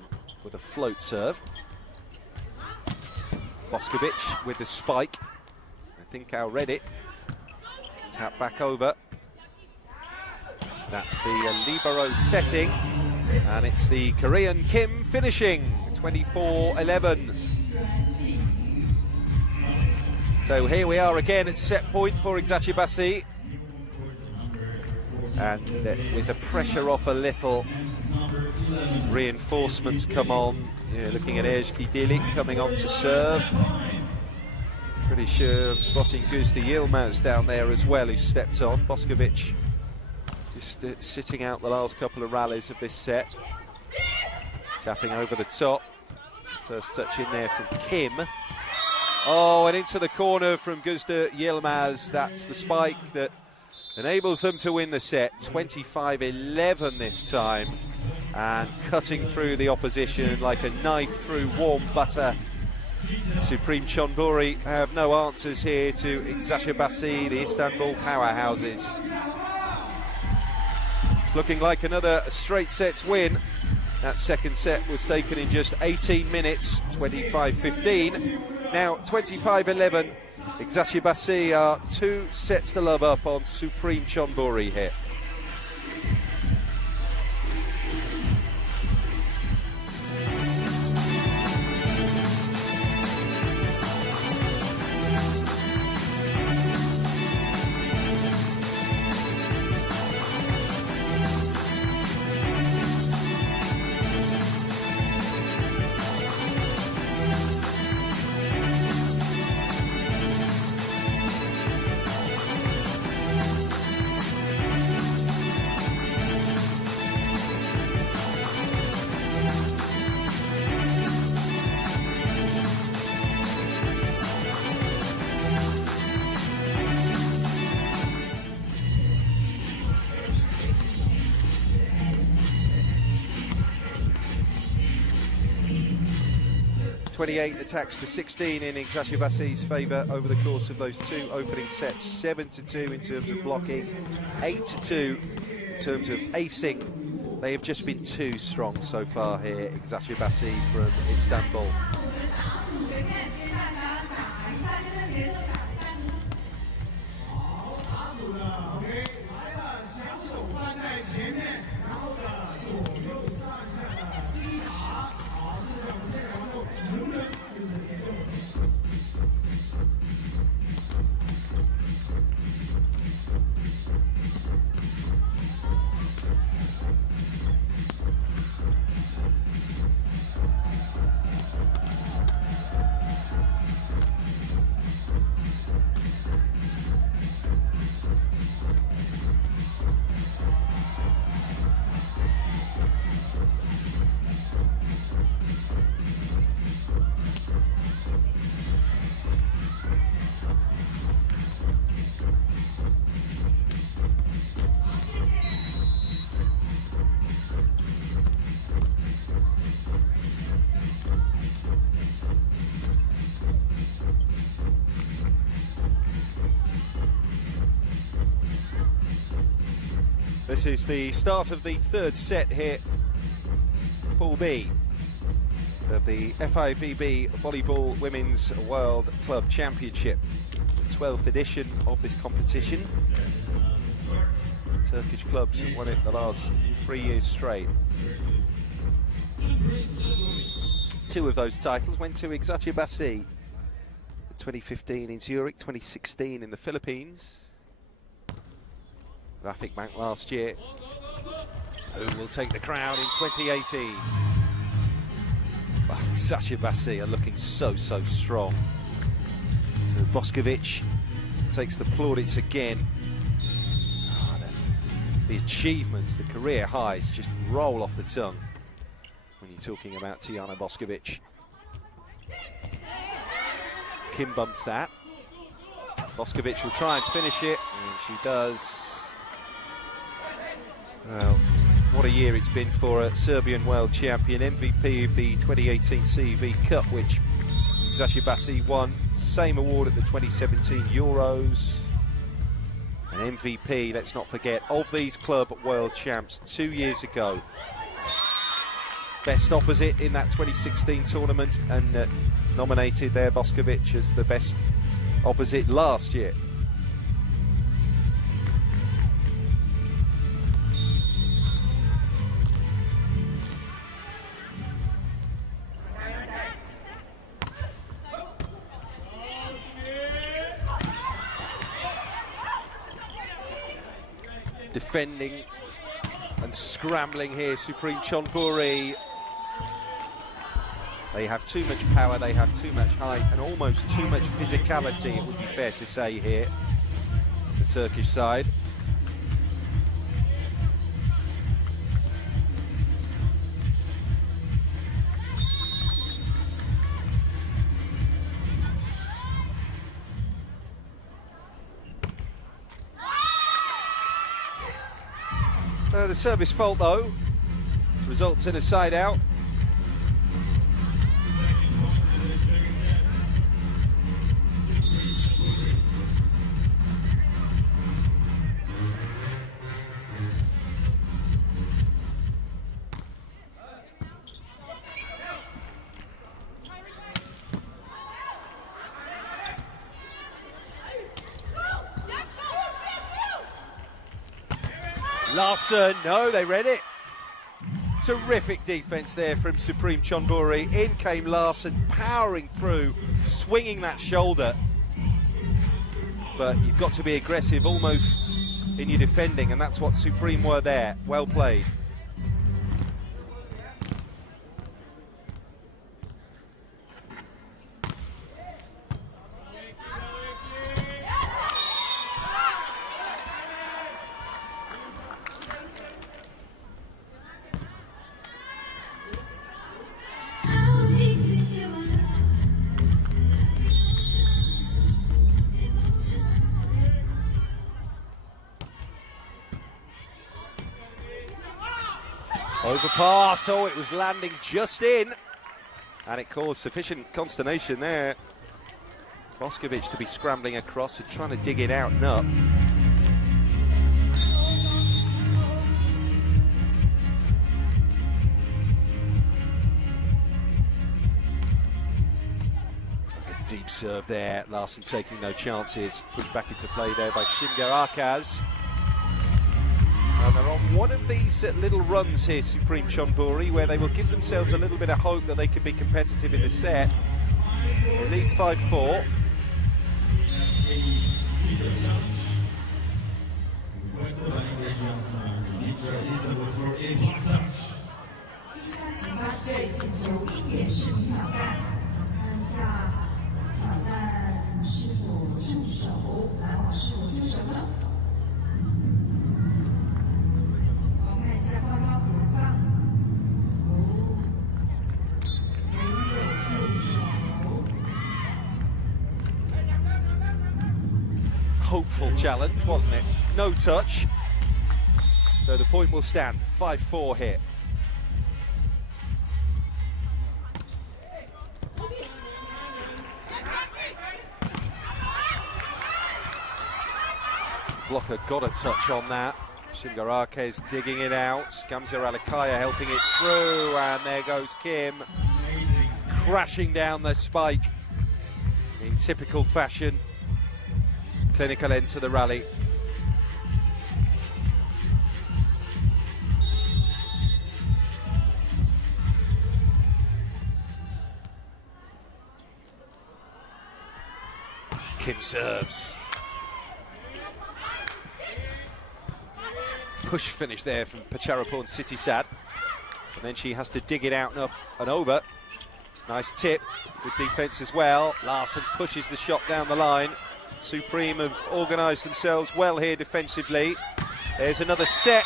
with a float serve. Boskovic with the spike. I think I'll read it. Tap back over. That's the libero setting. And it's the Korean Kim finishing 24-11. So here we are again at set point for Eczacibasi. And with the pressure off a little, reinforcements come on. Yeah, looking at Ejki Dilik coming on to serve. Pretty sure I'm spotting Guzda Yilmaz down there as well, who stepped on. Boskovic just sitting out the last couple of rallies of this set. Tapping over the top. First touch in there from Kim. Oh, and into the corner from Guzda Yilmaz. That's the spike that enables them to win the set. 25-11 this time. And cutting through the opposition like a knife through warm butter. Supreme Chonburi have no answers here to Eczacibasi, the Istanbul powerhouses. Looking like another straight sets win. That second set was taken in just 18 minutes, 25-15. Now 25-11. Eczacibasi are 2 sets to love up on Supreme Chonburi here. Attacks to 16 in Eczacibasi's favour over the course of those 2 opening sets. 7-2 in terms of blocking, 8-2 in terms of acing. They have just been too strong so far here, Eczacibasi from Istanbul. This is the start of the 3rd set here, Pool B, of the FIVB Volleyball Women's World Club Championship, the 12th edition of this competition. Turkish clubs have won it the last 3 years straight. 2 of those titles went to Eczacibasi. 2015 in Zurich, 2016 in the Philippines. Rafik Bank last year. Who will take the crown in 2018? Well, Eczacibasi are looking so strong. So Boskovic takes the plaudits again. Oh, the achievements, the career highs just roll off the tongue when you're talking about Tijana Boskovic. Kim bumps that. Boskovic will try and finish it, and she does. Well, What a year it's been for a Serbian world champion, MVP of the 2018 CV Cup, which Eczacibasi won. Same award at the 2017 Euros. And MVP, let's not forget, of these club world champs 2 years ago. Best opposite in that 2016 tournament, and nominated there Boskovic as the best opposite last year. Defending and scrambling here, Supreme Chonburi. They have too much power, they have too much height, and almost too much physicality, it would be fair to say here, the Turkish side. The service fault, though, results in a side out. Larson, no, they read it. Terrific defence there from Supreme Chonburi. In came Larson, powering through, swinging that shoulder. But you've got to be aggressive almost in your defending, and that's what Supreme were there. Well played. Overpass, oh, it was landing just in, and it caused sufficient consternation there. Boskovic to be scrambling across and trying to dig it out and up. A deep serve there, Larson taking no chances. Pushed back into play there by Shingarakaz. And they're on one of these little runs here, Supreme Chonburi, where they will give themselves a little bit of hope that they can be competitive in the set. They lead 5-4. Hopeful challenge, wasn't it? No touch. So the point will stand. 5-4 here. Blocker got a touch on that. Shingarake is digging it out. Gamza Alikaya helping it through, and there goes Kim. Crashing down the spike in typical fashion. Clinical end to the rally. Kim serves. Push finish there from Pacharapon Sitisad. And then she has to dig it out and up and over. Nice tip, good defence as well. Larson pushes the shot down the line. Supreme have organised themselves well here defensively. There's another set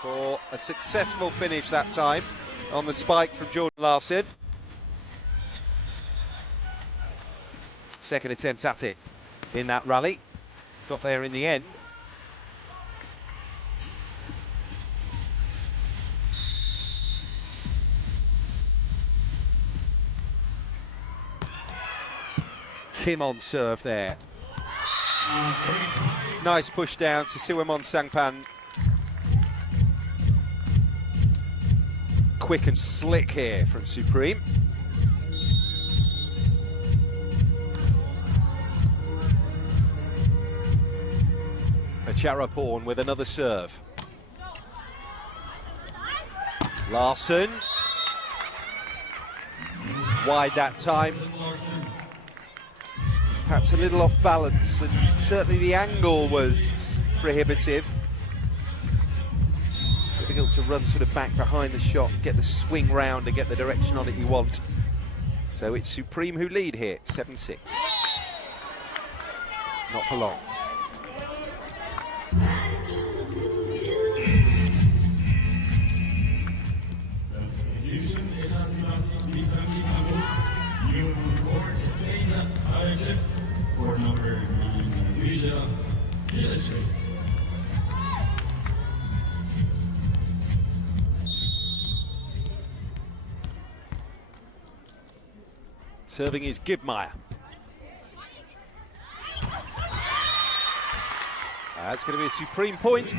for a successful finish that time on the spike from Jordan Larson. Second attempt at it in that rally. Got there in the end. Kim on serve there. Nice push down to Siwamon Sangpan. Quick and slick here from Supreme. Charaporn with another serve. Larson. Wide that time. Perhaps a little off balance, and certainly the angle was prohibitive. Difficult to run sort of back behind the shot, get the swing round and get the direction on it you want. So it's Supreme who lead here, 7-6. Not for long. For number 9, Yeon. Serving is Gibmeyer. That's going to be a Supreme point.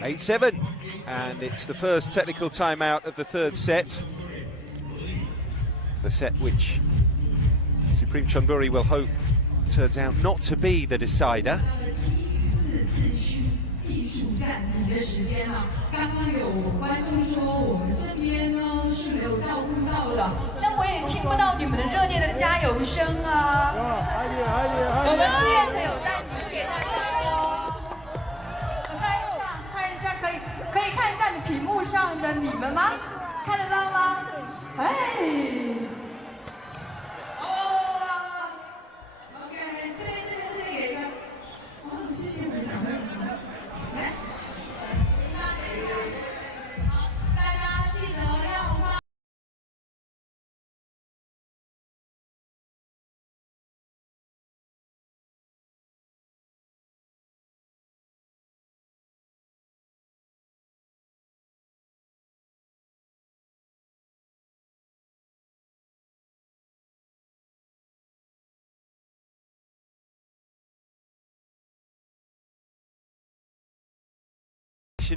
8-7. And it's the first technical timeout of the third set. The set which Supreme Chonburi will hope turns out not to be the decider. 刚刚有观众说我们这边呢是没有照顾到的，但我也听不到你们的热烈的加油声啊！我们志愿者有带礼物给大家哦。看一下，可以看一下你屏幕上的你们吗？看得到吗？哎。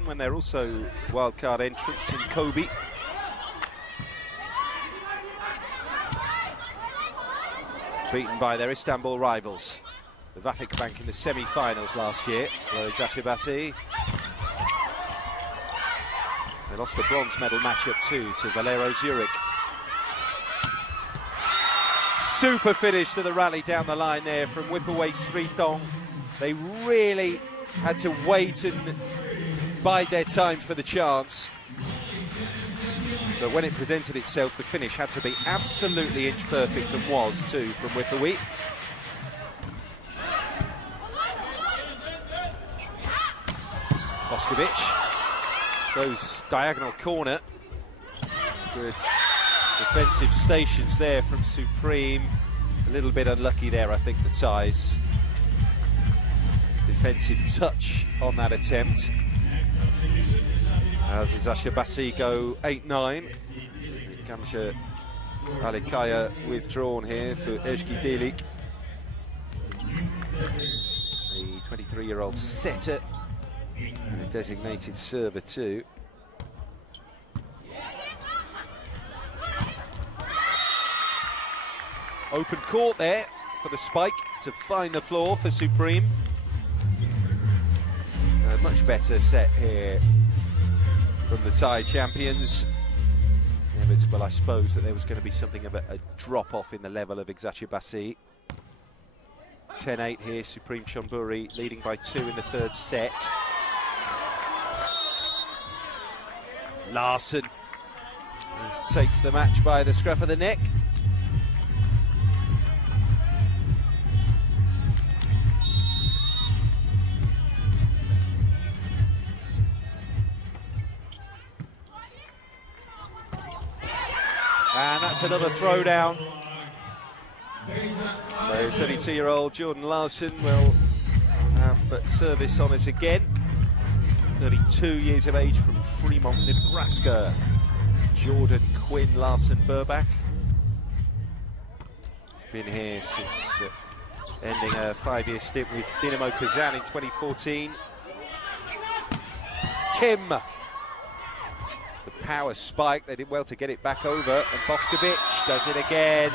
When they're also wildcard entrants in Kobe. Beaten by their Istanbul rivals, the Vafik Bank in the semi-finals last year, where Eczacibasi. They lost the bronze medal matchup too to Valero Zurich. Super finish to the rally down the line there from Whipaway Sritong. They really had to wait and bide their time for the chance, but when it presented itself, the finish had to be absolutely inch perfect, and was too from Whipaway. Boskovic goes diagonal corner. Good defensive stations there from Supreme. A little bit unlucky there, I think, the ties. Defensive touch on that attempt. As Eczacibasi go 8-9. Kamsha Alikaya withdrawn here for Ejgi Delik. A 23-year-old setter and a designated server too. Open court there for the spike to find the floor for Supreme. A much better set here from the Thai champions. Inevitable, I suppose, that there was going to be something of a drop-off in the level of Eczacibasi. 10-8 here, Supreme Chonburi leading by 2 in the third set. Larson takes the match by the scruff of the neck. And that's another throwdown. So 32-year-old Jordan Larson will have service on us again. 32 years of age from Fremont, Nebraska. Jordan Quinn Larson Burbach. been here since ending a 5-year stint with Dynamo Kazan in 2014. Kim, the power spike, they did well to get it back over, and Boskovic does it again.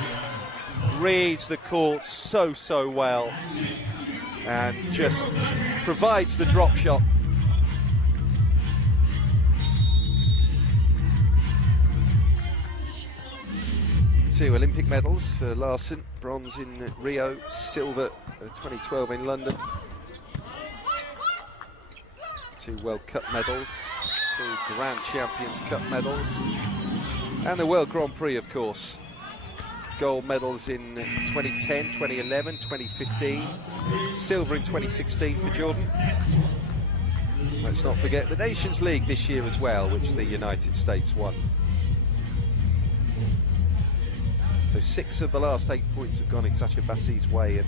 Reads the court so well, and just provides the drop shot. 2 Olympic medals for Larsen, bronze in Rio, silver 2012 in London. 2 World Cup medals, 2 Grand Champions Cup medals, and the World Grand Prix, of course. Gold medals in 2010, 2011, 2015, silver in 2016 for Jordan. Let's not forget the Nations League this year as well, which the United States won. So 6 of the last 8 points have gone Eczacibasi's way, and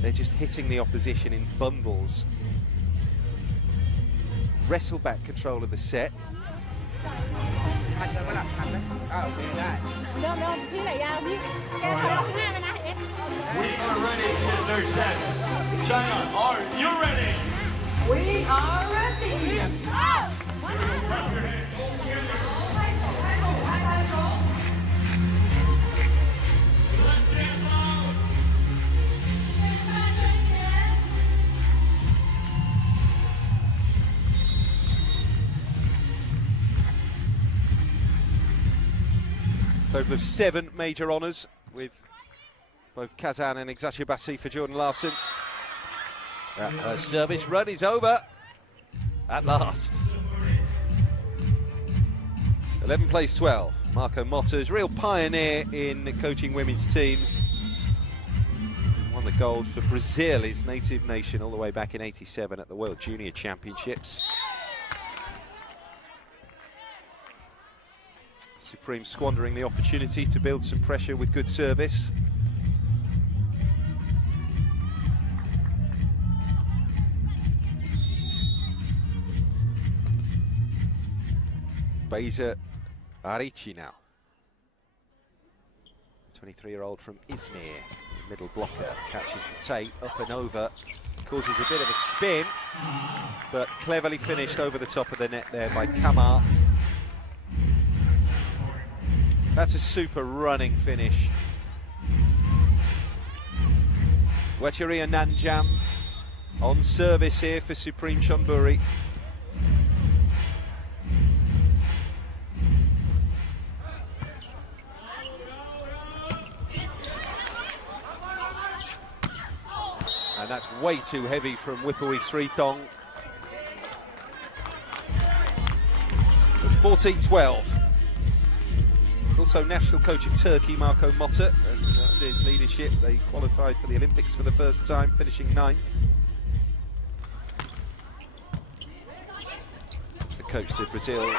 they're just hitting the opposition in bundles. Wrestle back control of the set. We are ready for their test. China, are you ready? We are ready. Total of 7 major honours with both Kazan and Eczacibasi for Jordan Larsen. Service run is over at last. 11 plays 12. Marco Motta's real pioneer in coaching women's teams. Won the gold for Brazil, his native nation, all the way back in '87 at the World Junior Championships. Supreme squandering the opportunity to build some pressure with good service. Beyza Arici now. 23-year-old from Izmir, middle blocker, catches the tape, up and over, causes a bit of a spin, but cleverly finished over the top of the net there by Kamart. That's a super running finish. Wecheria Nanjam on service here for Supreme Chonburi. And that's way too heavy from Wipui Sritong. 14-12. Also national coach of Turkey, Marco Motta, and under his leadership they qualified for the Olympics for the first time, finishing 9th. The coach of the Brazil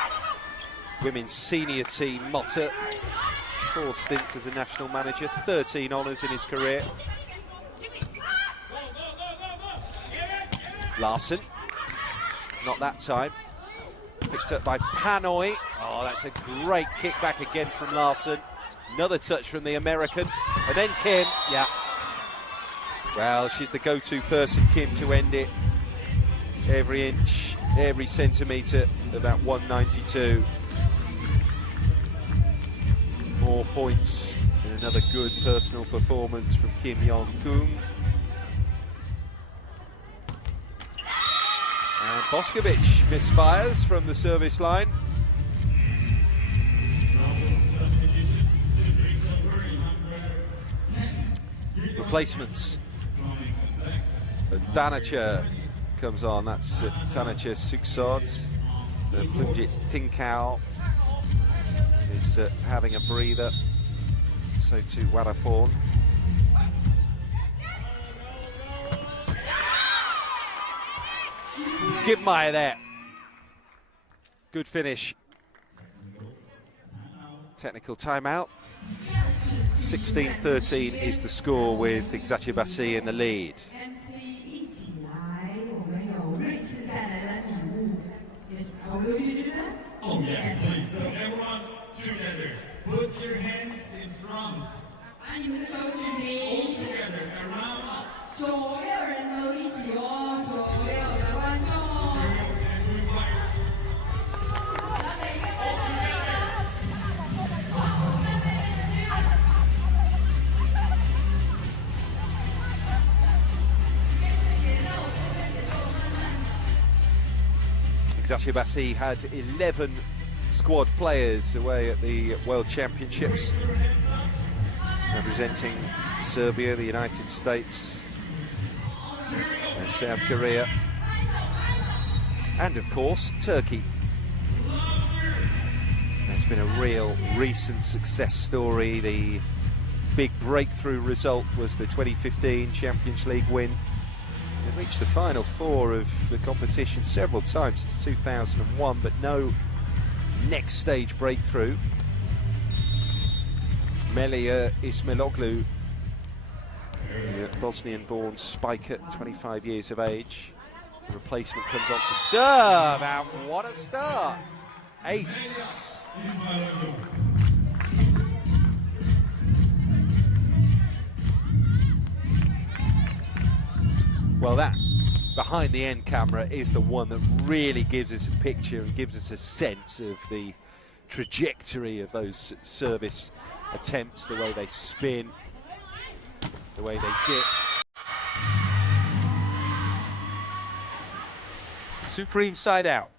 women's senior team, Motta, 4 stints as a national manager, 13 honours in his career. Larsen, not that time. Picked up by Panoy. Oh, that's a great kick back again from Larsen. Another touch from the American. And then Kim, yeah. Well, she's the go-to person, Kim, to end it. Every inch, every centimetre, about 192. More points and another good personal performance from Kim Yeon Koung. And Boskovic misfires from the service line. Replacements. Danacha comes on, that's Danacha Suksod. Plunjit Tinkau is having a breather. So too Wadaporn. Gibmeyer there. Good finish. Technical timeout. 16-13 is the score with Eczacibasi in the lead. Oh yes, please. So everyone together, put your hands in front. 你们的手举平， All together around 所有人都一起哦，所有的观众。 and we fight. Eczacibasi had 11 squad players away at the World Championships, representing Serbia, the United States, and South Korea, and of course Turkey. It's been a real recent success story. The big breakthrough result was the 2015 Champions League win. They reached the final four of the competition several times since 2001, but no next stage breakthrough. Melia Ismailoglu, the Bosnian-born spiker, 25 years of age. The replacement comes on to serve, and what a start! Ace. Well, that behind the end camera is the one that really gives us a picture and gives us a sense of the trajectory of those service attempts, the way they spin, the way they dip. Supreme side out.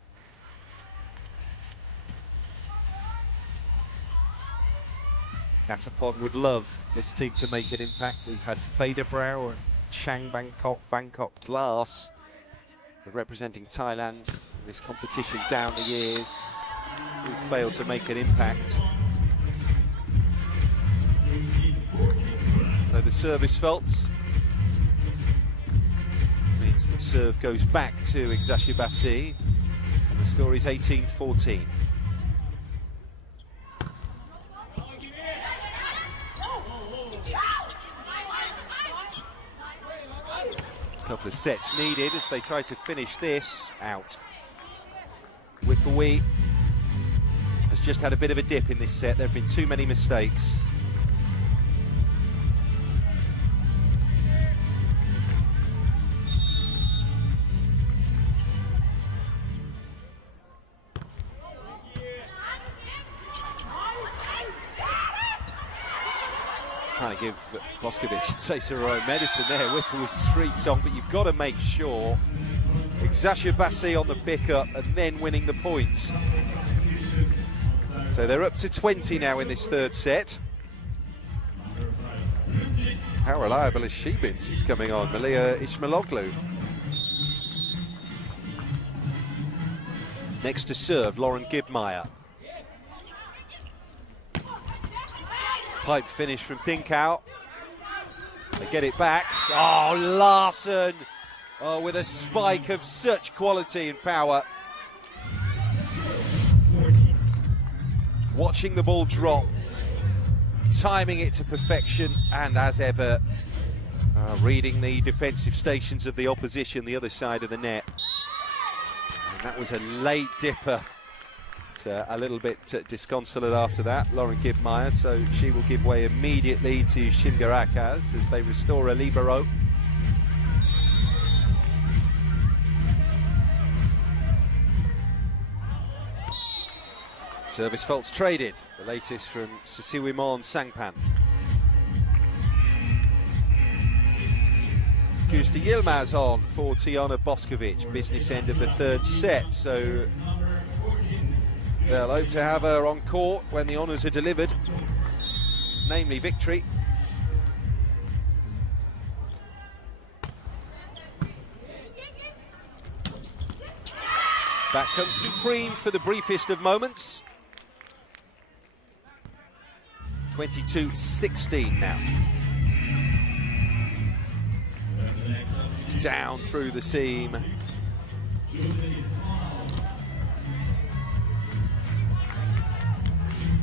Katapon would love this team to make an impact. We've had Federbrow and Chang Bangkok Glass, representing Thailand in this competition down the years, who failed to make an impact. So the service fault means that serve goes back to Eczacibasi, and the score is 18-14. Couple of sets needed as they try to finish this out. Wickawy has just had a bit of a dip in this set. There have been too many mistakes. Trying to give Boskovic a taste of her own medicine there. Whipple with streets on, but you've got to make sure Eczacibasi on the pick-up and then winning the points. So they're up to 20 now in this third set. How reliable has she been since coming on? Melia Ismailoglu. Next to serve, Lauren Gibmeyer. Pipe finish from Pinkau. They get it back. Oh, Larsson! Oh, with a spike of such quality and power. Watching the ball drop, timing it to perfection, and as ever, reading the defensive stations of the opposition, the other side of the net. And that was a late dipper. A little bit disconsolate after that, Lauren Gibmeyer, so she will give way immediately to Shingarakas as they restore a libero. Service faults traded, the latest from Sisiwimon Sangpan. Gusta Yilmaz on for Tiana Boskovic, business end of the third set, so they'll hope to have her on court when the honours are delivered, namely victory. Back comes Supreme for the briefest of moments. 22-16 now. Down through the seam.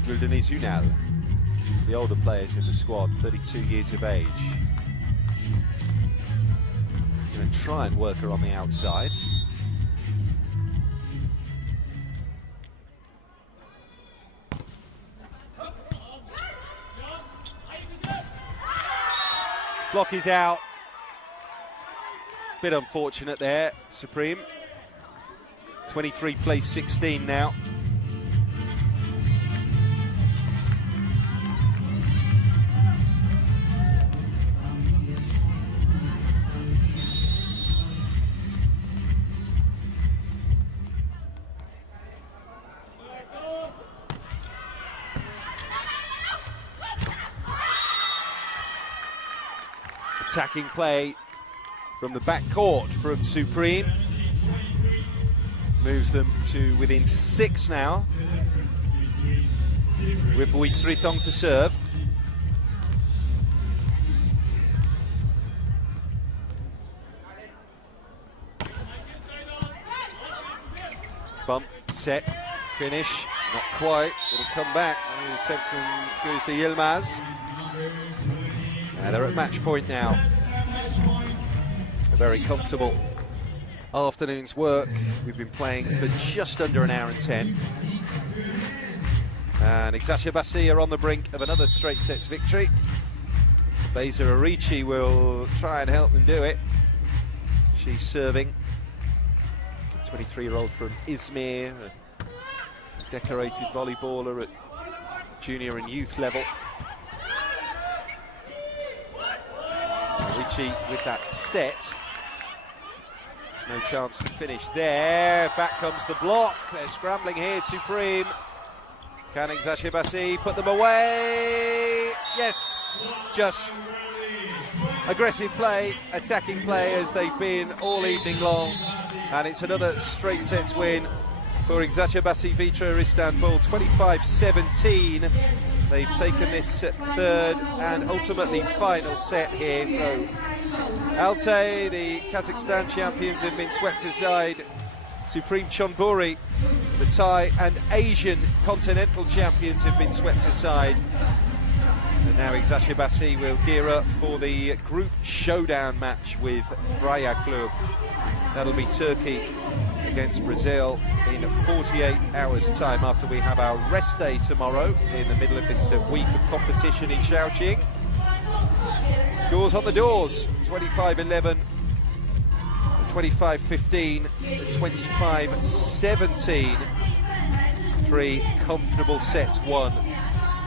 Gülden Ünal, the older players in the squad, 32 years of age. Going to try and work her on the outside. Block is out. Bit unfortunate there, Supreme. 23 plays 16 now. Attacking play from the back court from Supreme. Moves them to within 6 now. With Bui Sritong to serve. Bump, set, finish. Not quite. It'll come back. The attempt from goes to Yilmaz. They're at match point now. A very comfortable afternoon's work. We've been playing for just under an hour and 10. And Eczacibasi are on the brink of another straight sets victory. Beza Arichi will try and help them do it. She's serving. 23-year-old from Izmir, a decorated volleyballer at junior and youth level. Arichi with that set. No chance to finish there. Back comes the block. They're scrambling here, Supreme. Can Eczacibasi put them away? Yes, just aggressive play, attacking play as they've been all evening long. And it's another straight sets win for Eczacibasi Vitra Istanbul, 25-17. They've taken this third and ultimately final set here. So Altay, the Kazakhstan champions, have been swept aside. Supreme Chonburi, the Thai and Asian continental champions, have been swept aside. And now Eczacibasi will gear up for the group showdown match with Vitra Club. That'll be Turkey against Brazil in 48 hours' time, after we have our rest day tomorrow in the middle of this week of competition in Shaoqing. Scores on the doors: 25-11, 25-15, 25-17. 3 comfortable sets won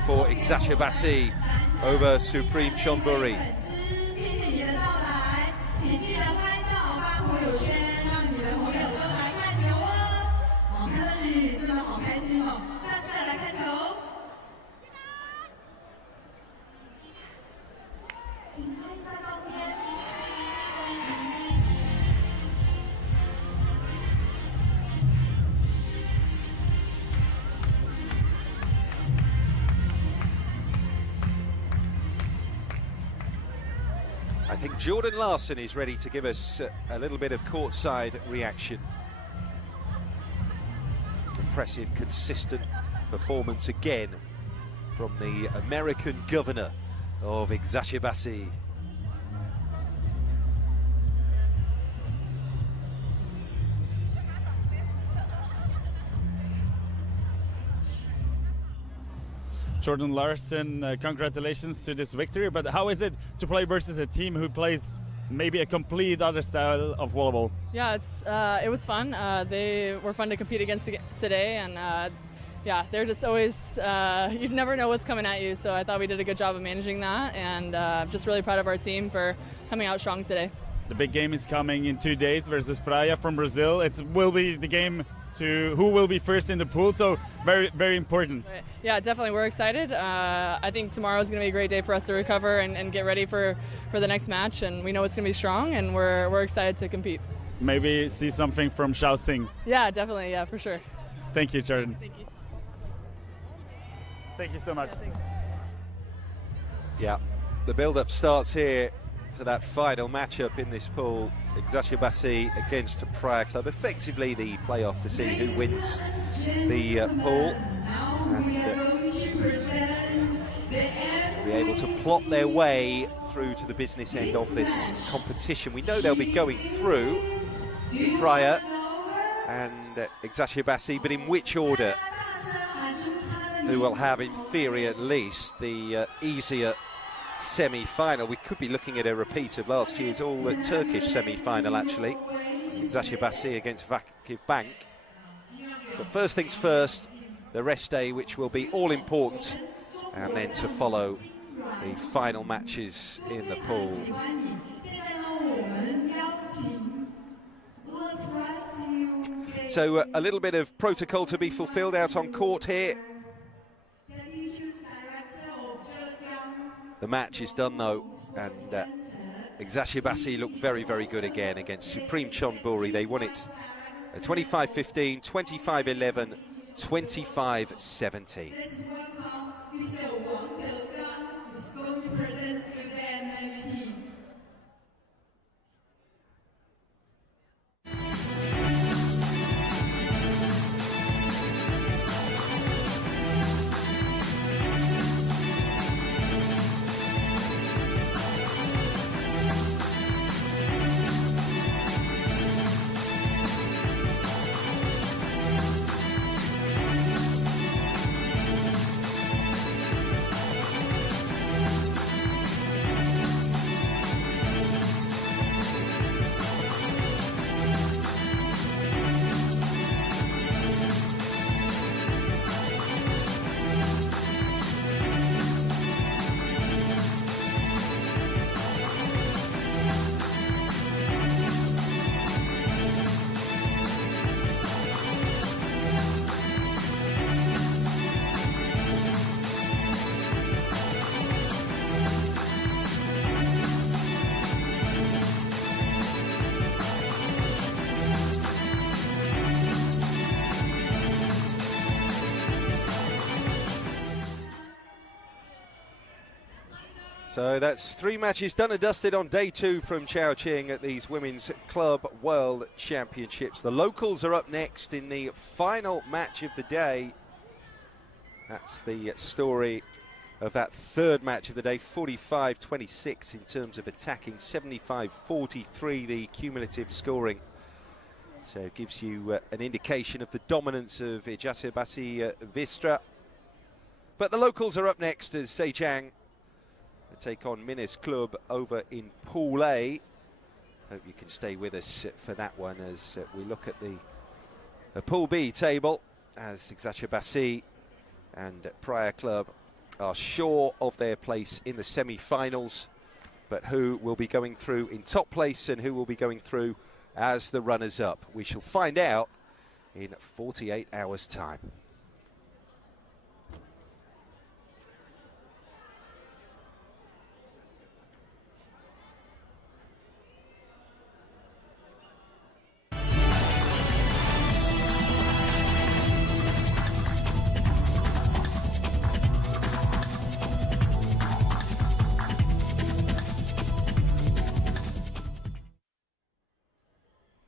for Eczacibasi over Supreme Chonburi. I think Jordan Larson is ready to give us a little bit of courtside reaction. Impressive, consistent performance again from the American governor of Eczacibasi. Jordan Larson, congratulations to this victory, but how is it to play versus a team who plays maybe a complete other style of volleyball? Yeah, it was fun. They were fun to compete against today, and yeah, they're just always, you never know what's coming at you, so I thought we did a good job of managing that, and just really proud of our team for coming out strong today. The big game is coming in 2 days versus Praia from Brazil. It will be the game to who will be first in the pool, so very, very important. Yeah, definitely, we're excited. I think tomorrow is going to be a great day for us to recover and get ready for the next match, and we know it's going to be strong, and we're excited to compete. Maybe see something from Shaoxing. Yeah, definitely, yeah, for sure. Thank you, Jordan. Thank you. Thank you so much. Yeah, the build-up starts here to that final matchup in this pool. Eczacibasi against Praia Club, effectively the playoff to see who wins the pool, and be able to plot their way through to the business end of this competition. We know they'll be going through Praia and Eczacibasi, but in which order? Who will have, in theory at least, the easier semi-final. We could be looking at a repeat of last year's all-Turkish semi-final, actually. Eczacibasi against Vakif Bank. But first things first, the rest day, which will be all-important, and then to follow the final matches in the pool. So a little bit of protocol to be fulfilled out on court here. The match is done though, and Eczacibasi looked very, very good again against Supreme Chonburi. They won it 25-15, 25-11, 25-17. So that's 3 matches done and dusted on day 2 from Chongqing at these Women's Club World Championships. The locals are up next in the final match of the day. That's the story of that 3rd match of the day, 45-26 in terms of attacking, 75-43 the cumulative scoring. So it gives you an indication of the dominance of Eczacibasi Vitra. But the locals are up next as Zhejiang take on Minis Club over in Pool A. Hope you can stay with us for that one as we look at the Pool B table, as Eczacibasi and Praia Club are sure of their place in the semi-finals, but who will be going through in top place and who will be going through as the runners-up? We shall find out in 48 hours' time.